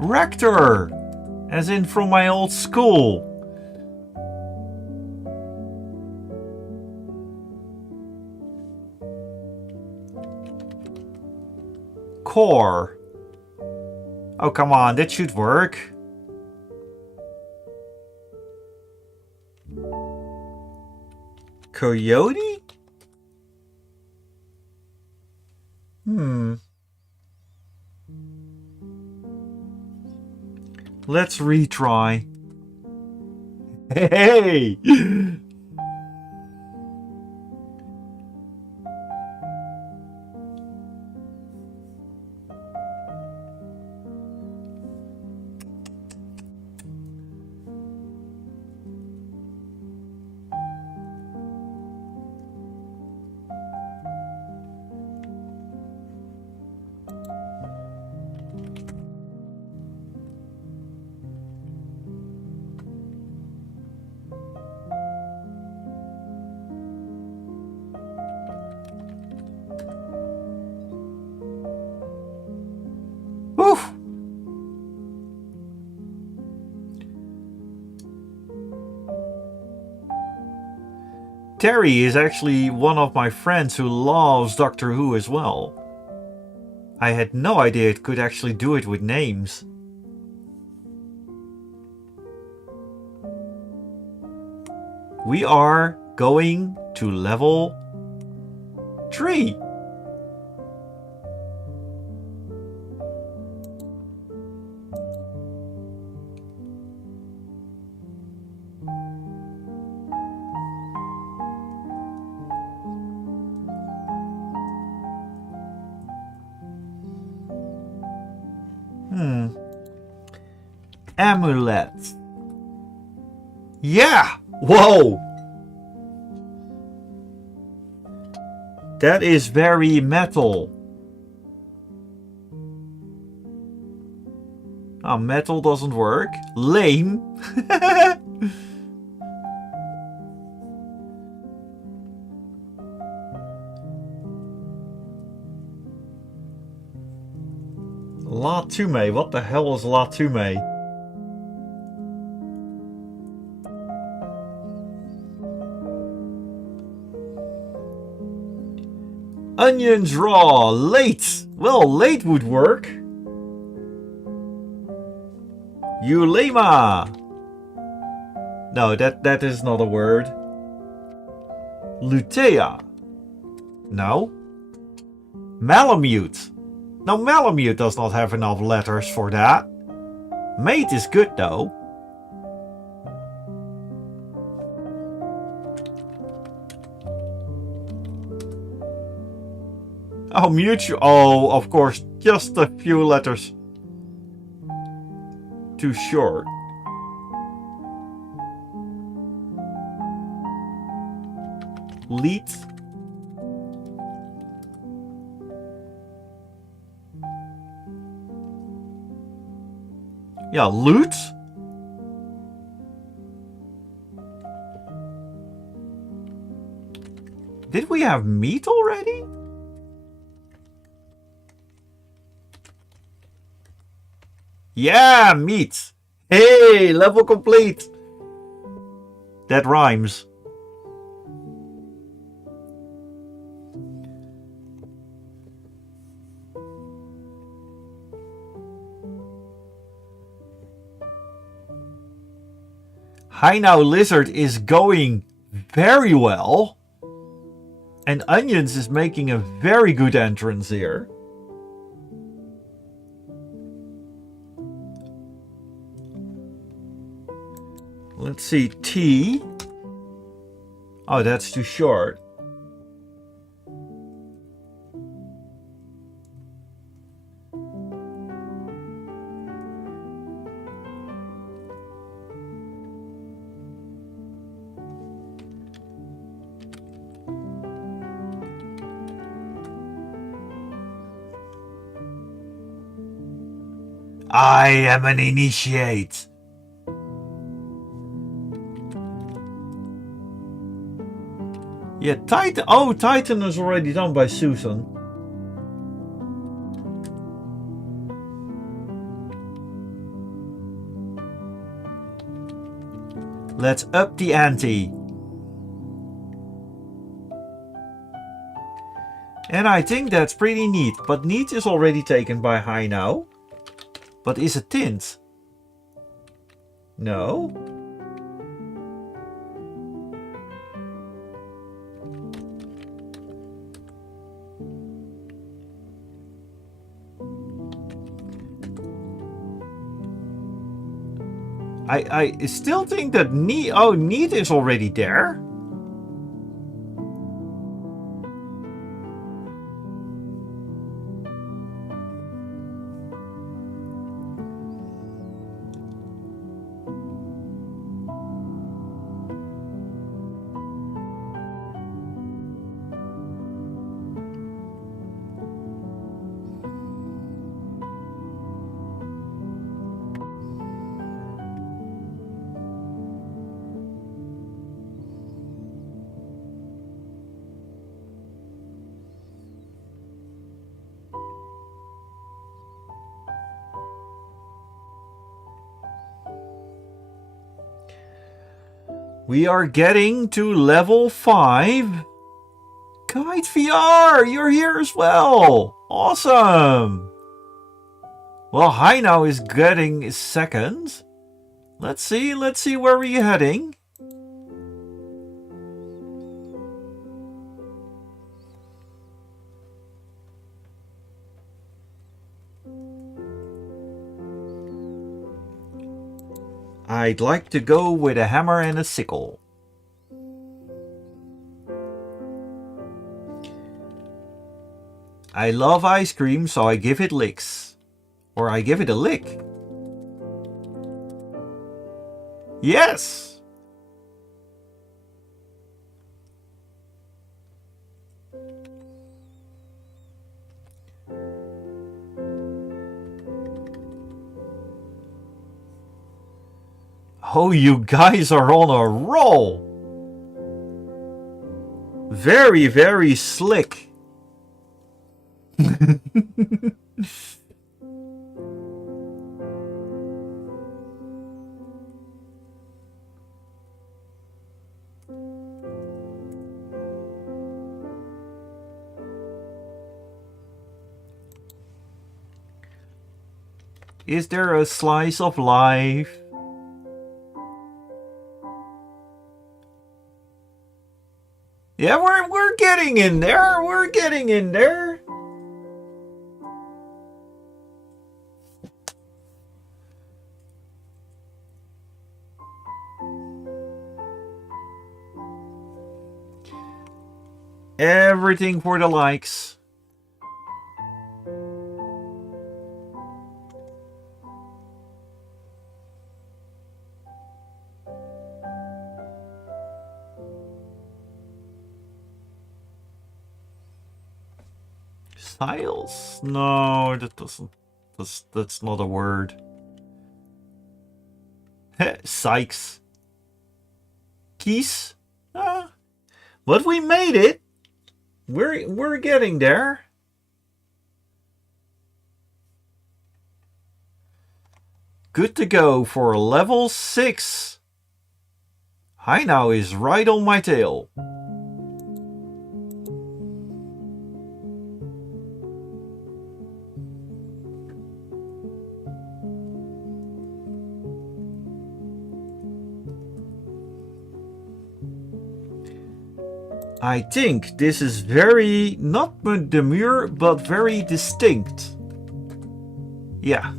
Rector! As in from my old school. Core. Oh, come on, that should work. Coyote? Let's retry. Hey! Oof. Terry is actually one of my friends who loves Doctor Who as well. I had no idea it could actually do it with names. We are going to level 3. Amulet. Yeah! Whoa! That is very metal. Oh, metal doesn't work. Lame. Latume. What the hell is Latume? Onions raw. Late. Well, late would work. Ulema. No, that is not a word. Lutea. No. Malamute. No, Malamute does not have enough letters for that. Mate is good though. Oh, mutual. Oh, of course, just a few letters too short. Lead. Yeah, loot. Did we have meat already? Yeah, meat. Hey, level complete. That rhymes. Hi Now Lizard is going very well. And Onions is making a very good entrance here. Let's see, T. Oh, that's too short. I am an initiate. Yeah, Titan. Oh, Titan is already done by Susan. Let's up the ante. And I think that's pretty neat. But neat is already taken by High now. But is it tint? No. I still think that neat. Oh, neat is already there. We are getting to level 5. Kite VR, you're here as well. Awesome. Well, High now is getting second. Let's see where we're heading. I'd like to go with a hammer and a sickle. I love ice cream, so I give it licks. Or I give it a lick. Yes! Oh, you guys are on a roll! Very, very slick. Is there a slice of life? Yeah, we're getting in there. We're getting in there. Everything for the likes. Tiles? No, that doesn't. That's not a word. Sykes. Keys? But we made it. We're getting there. Good to go for level 6. High now is right on my tail. I think this is very, not demure, but very distinct. Yeah.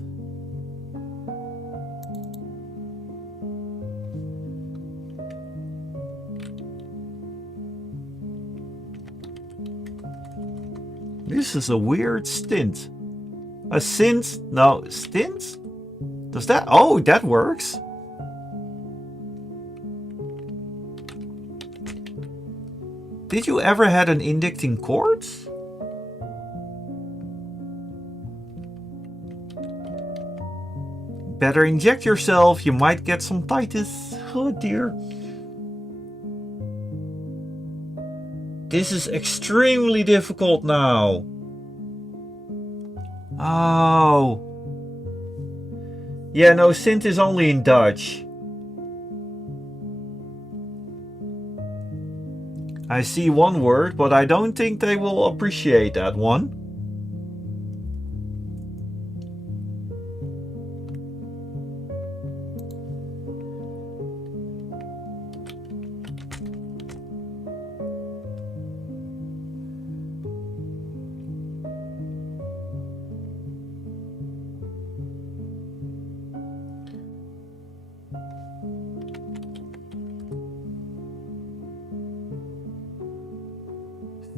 This is a weird stint. A stint? No, stint? Does that? Oh, that works. Did you ever had an indicting cord? Better inject yourself, you might get some titus. Oh dear. This is extremely difficult now. Oh. Yeah, no, Sint is only in Dutch. I see one word, but I don't think they will appreciate that one.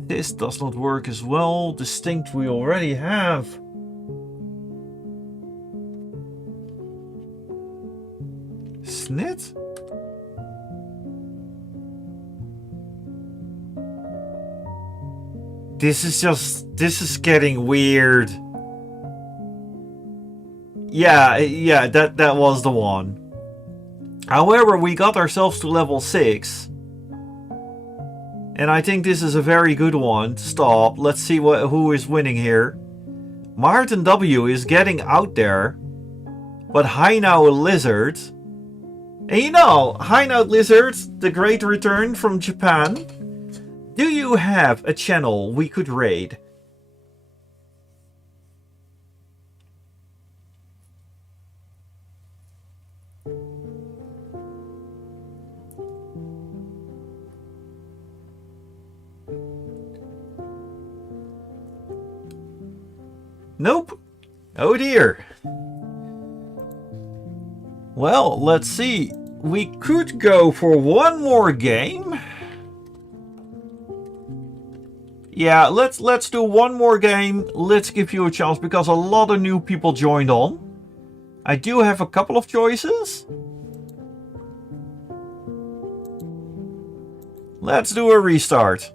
This does not work as well. Distinct we already have. Snit? This is getting weird. Yeah, that was the one. However, we got ourselves to level 6. And I think this is a very good one to stop. Let's see who is winning here. Martin W is getting out there. But Hainao Lizard. And you know, Hainao Lizard, the great return from Japan. Do you have a channel we could raid? Nope. Oh dear. Well, let's see. We could go for one more game. Yeah, let's do one more game. Let's give you a chance because a lot of new people joined on. I do have a couple of choices. Let's do a restart.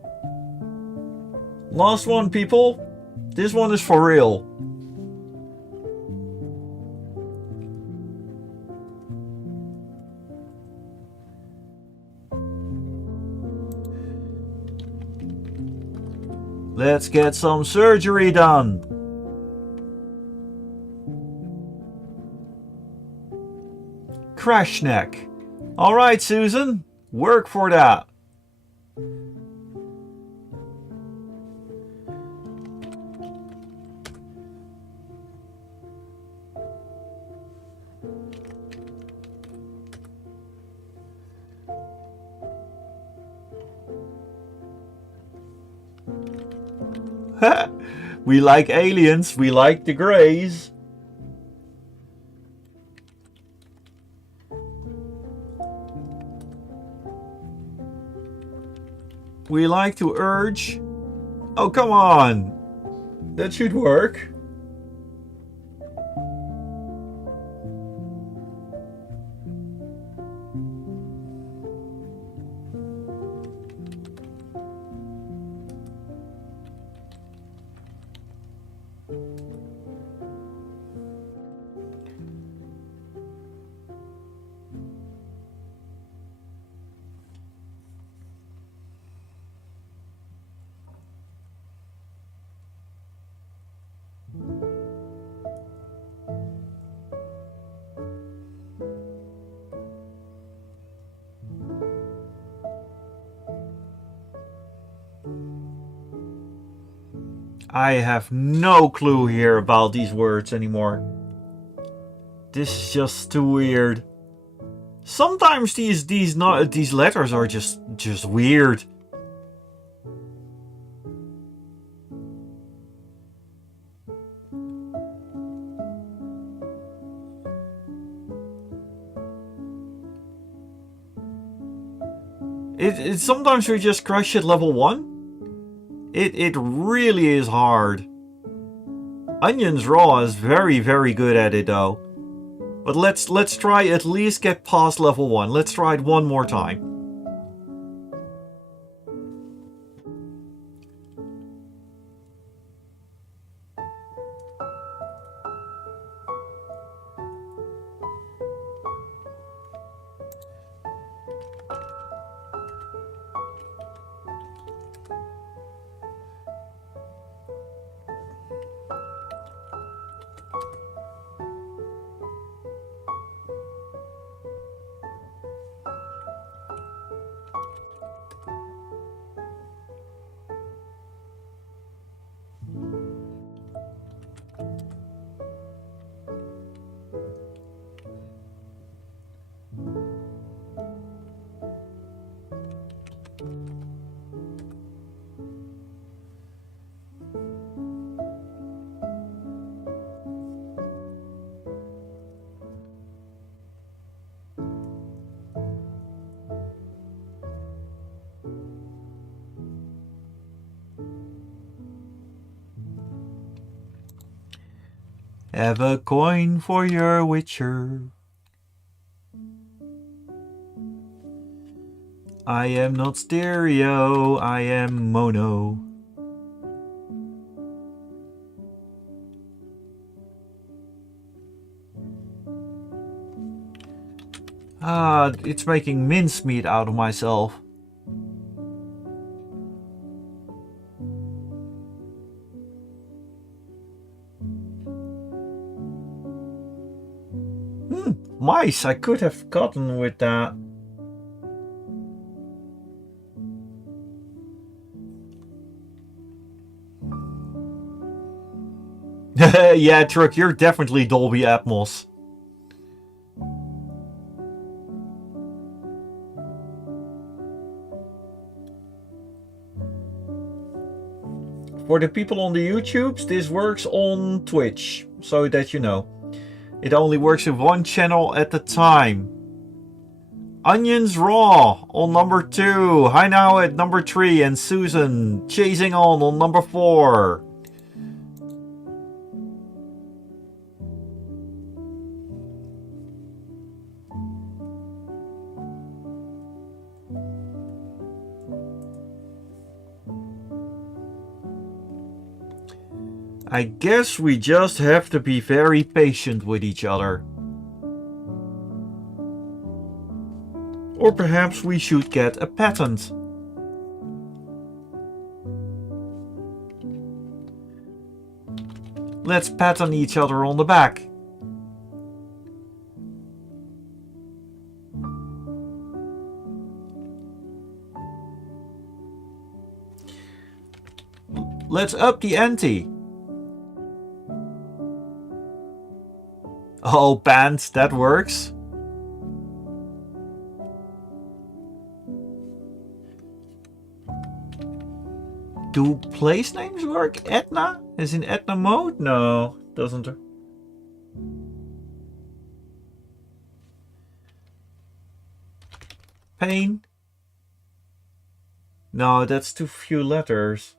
Last one, people. This one is for real. Let's get some surgery done. Crash neck. Alright, Susan. Work for that. We like aliens, we like the Greys. We like to urge. Oh, come on. That should work. I have no clue here about these words anymore. This is just too weird. Sometimes these letters are just weird. Sometimes we just crush at level 1. It really is hard. Onions Raw is very, very good at it though. But let's try at least get past level 1. Let's try it one more time. Have a coin for your witcher. I am not stereo, I am mono. Ah, it's making mincemeat out of myself. Mice, I could have gotten with that. Yeah, Truck, you're definitely Dolby Atmos. For the people on the YouTubes, this works on Twitch, so that you know. It only works with one channel at a time. Onions Raw on number 2. Hi now at number 3. And Susan chasing on number 4. I guess we just have to be very patient with each other. Or perhaps we should get a patent. Let's pat on each other on the back. Let's up the ante. Oh, pants, that works. Do place names work? Edna? Is in Edna mode? No, doesn't. Pain? No, that's too few letters.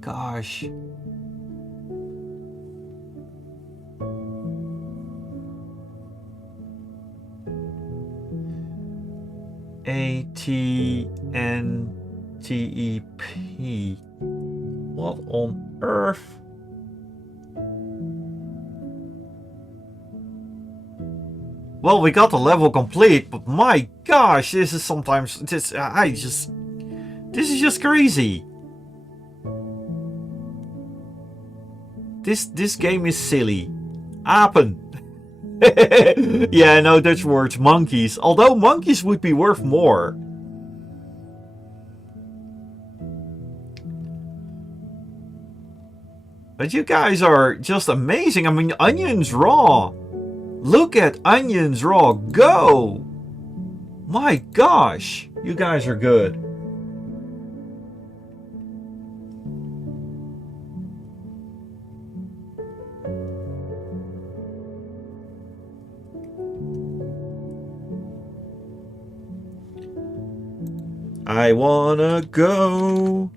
Gosh. A-T-N-T-E-P. What on earth? Well, we got the level complete, but my gosh, this is sometimes this is just crazy. This game is silly. Apen. Yeah, no Dutch words. Monkeys. Although monkeys would be worth more. But you guys are just amazing. I mean, Onions Raw. Look at Onions Raw go. My gosh. You guys are good. I wanna go.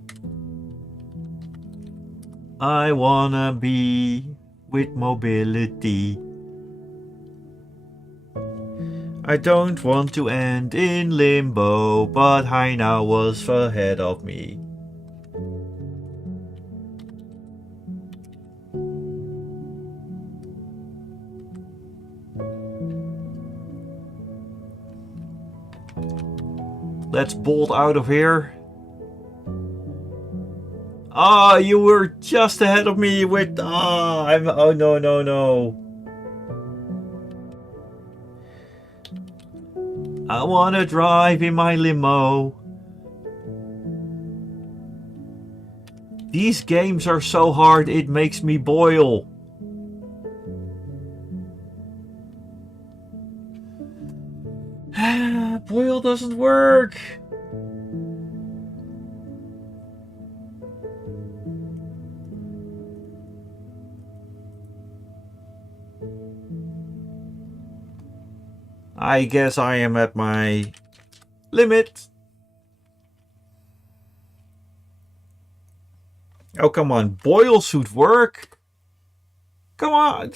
I wanna be with mobility. I don't want to end in limbo, but Heina was ahead of me. Let's bolt out of here. Ah, you were just ahead of me with... oh, no, no, no. I wanna drive in my limo. These games are so hard, it makes me boil. Boil doesn't work. I guess I am at my limit. Oh, come on. Boil should work. Come on.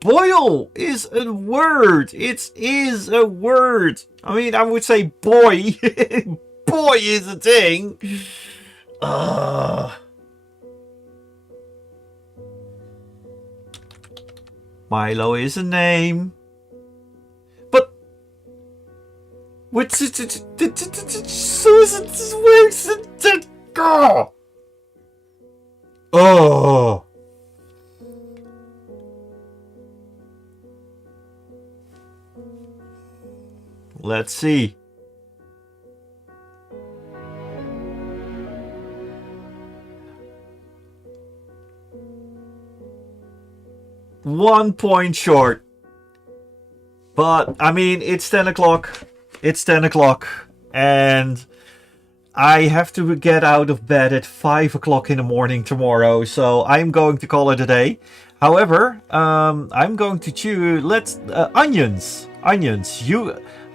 Boil is a word. It is a word. I mean, I would say boy. Boy is a thing. Milo is a name. But what's it? Susan works. Oh. Let's see. One point short. But, I mean, it's 10 o'clock. It's 10 o'clock. And I have to get out of bed at 5 o'clock in the morning tomorrow. So I'm going to call it a day. However, I'm going to choose... onions. Onions.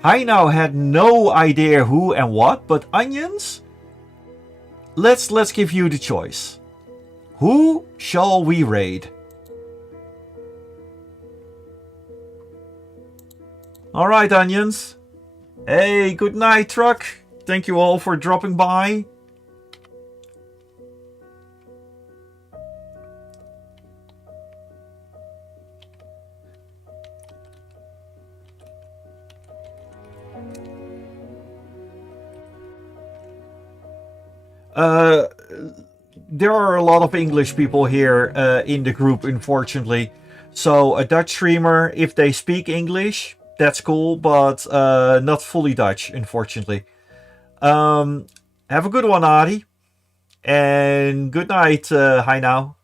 I now had no idea who and what, but onions? Let's give you the choice. Who shall we raid? Alright, onions. Hey, good night, truck. Thank you all for dropping by. There are a lot of English people here in the group, unfortunately. So a Dutch streamer, if they speak English, that's cool, but not fully Dutch, unfortunately. Have a good one, Adi. And good night, hi now.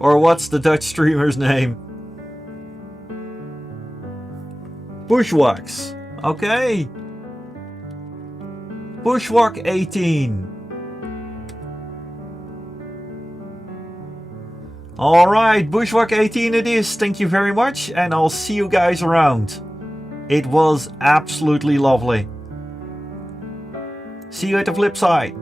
Or what's the Dutch streamer's name? Bushwhax. Okay. Bushwhack 18. Alright, Bushwhack 18 it is. Thank you very much, and I'll see you guys around. It was absolutely lovely. See you at the flip side.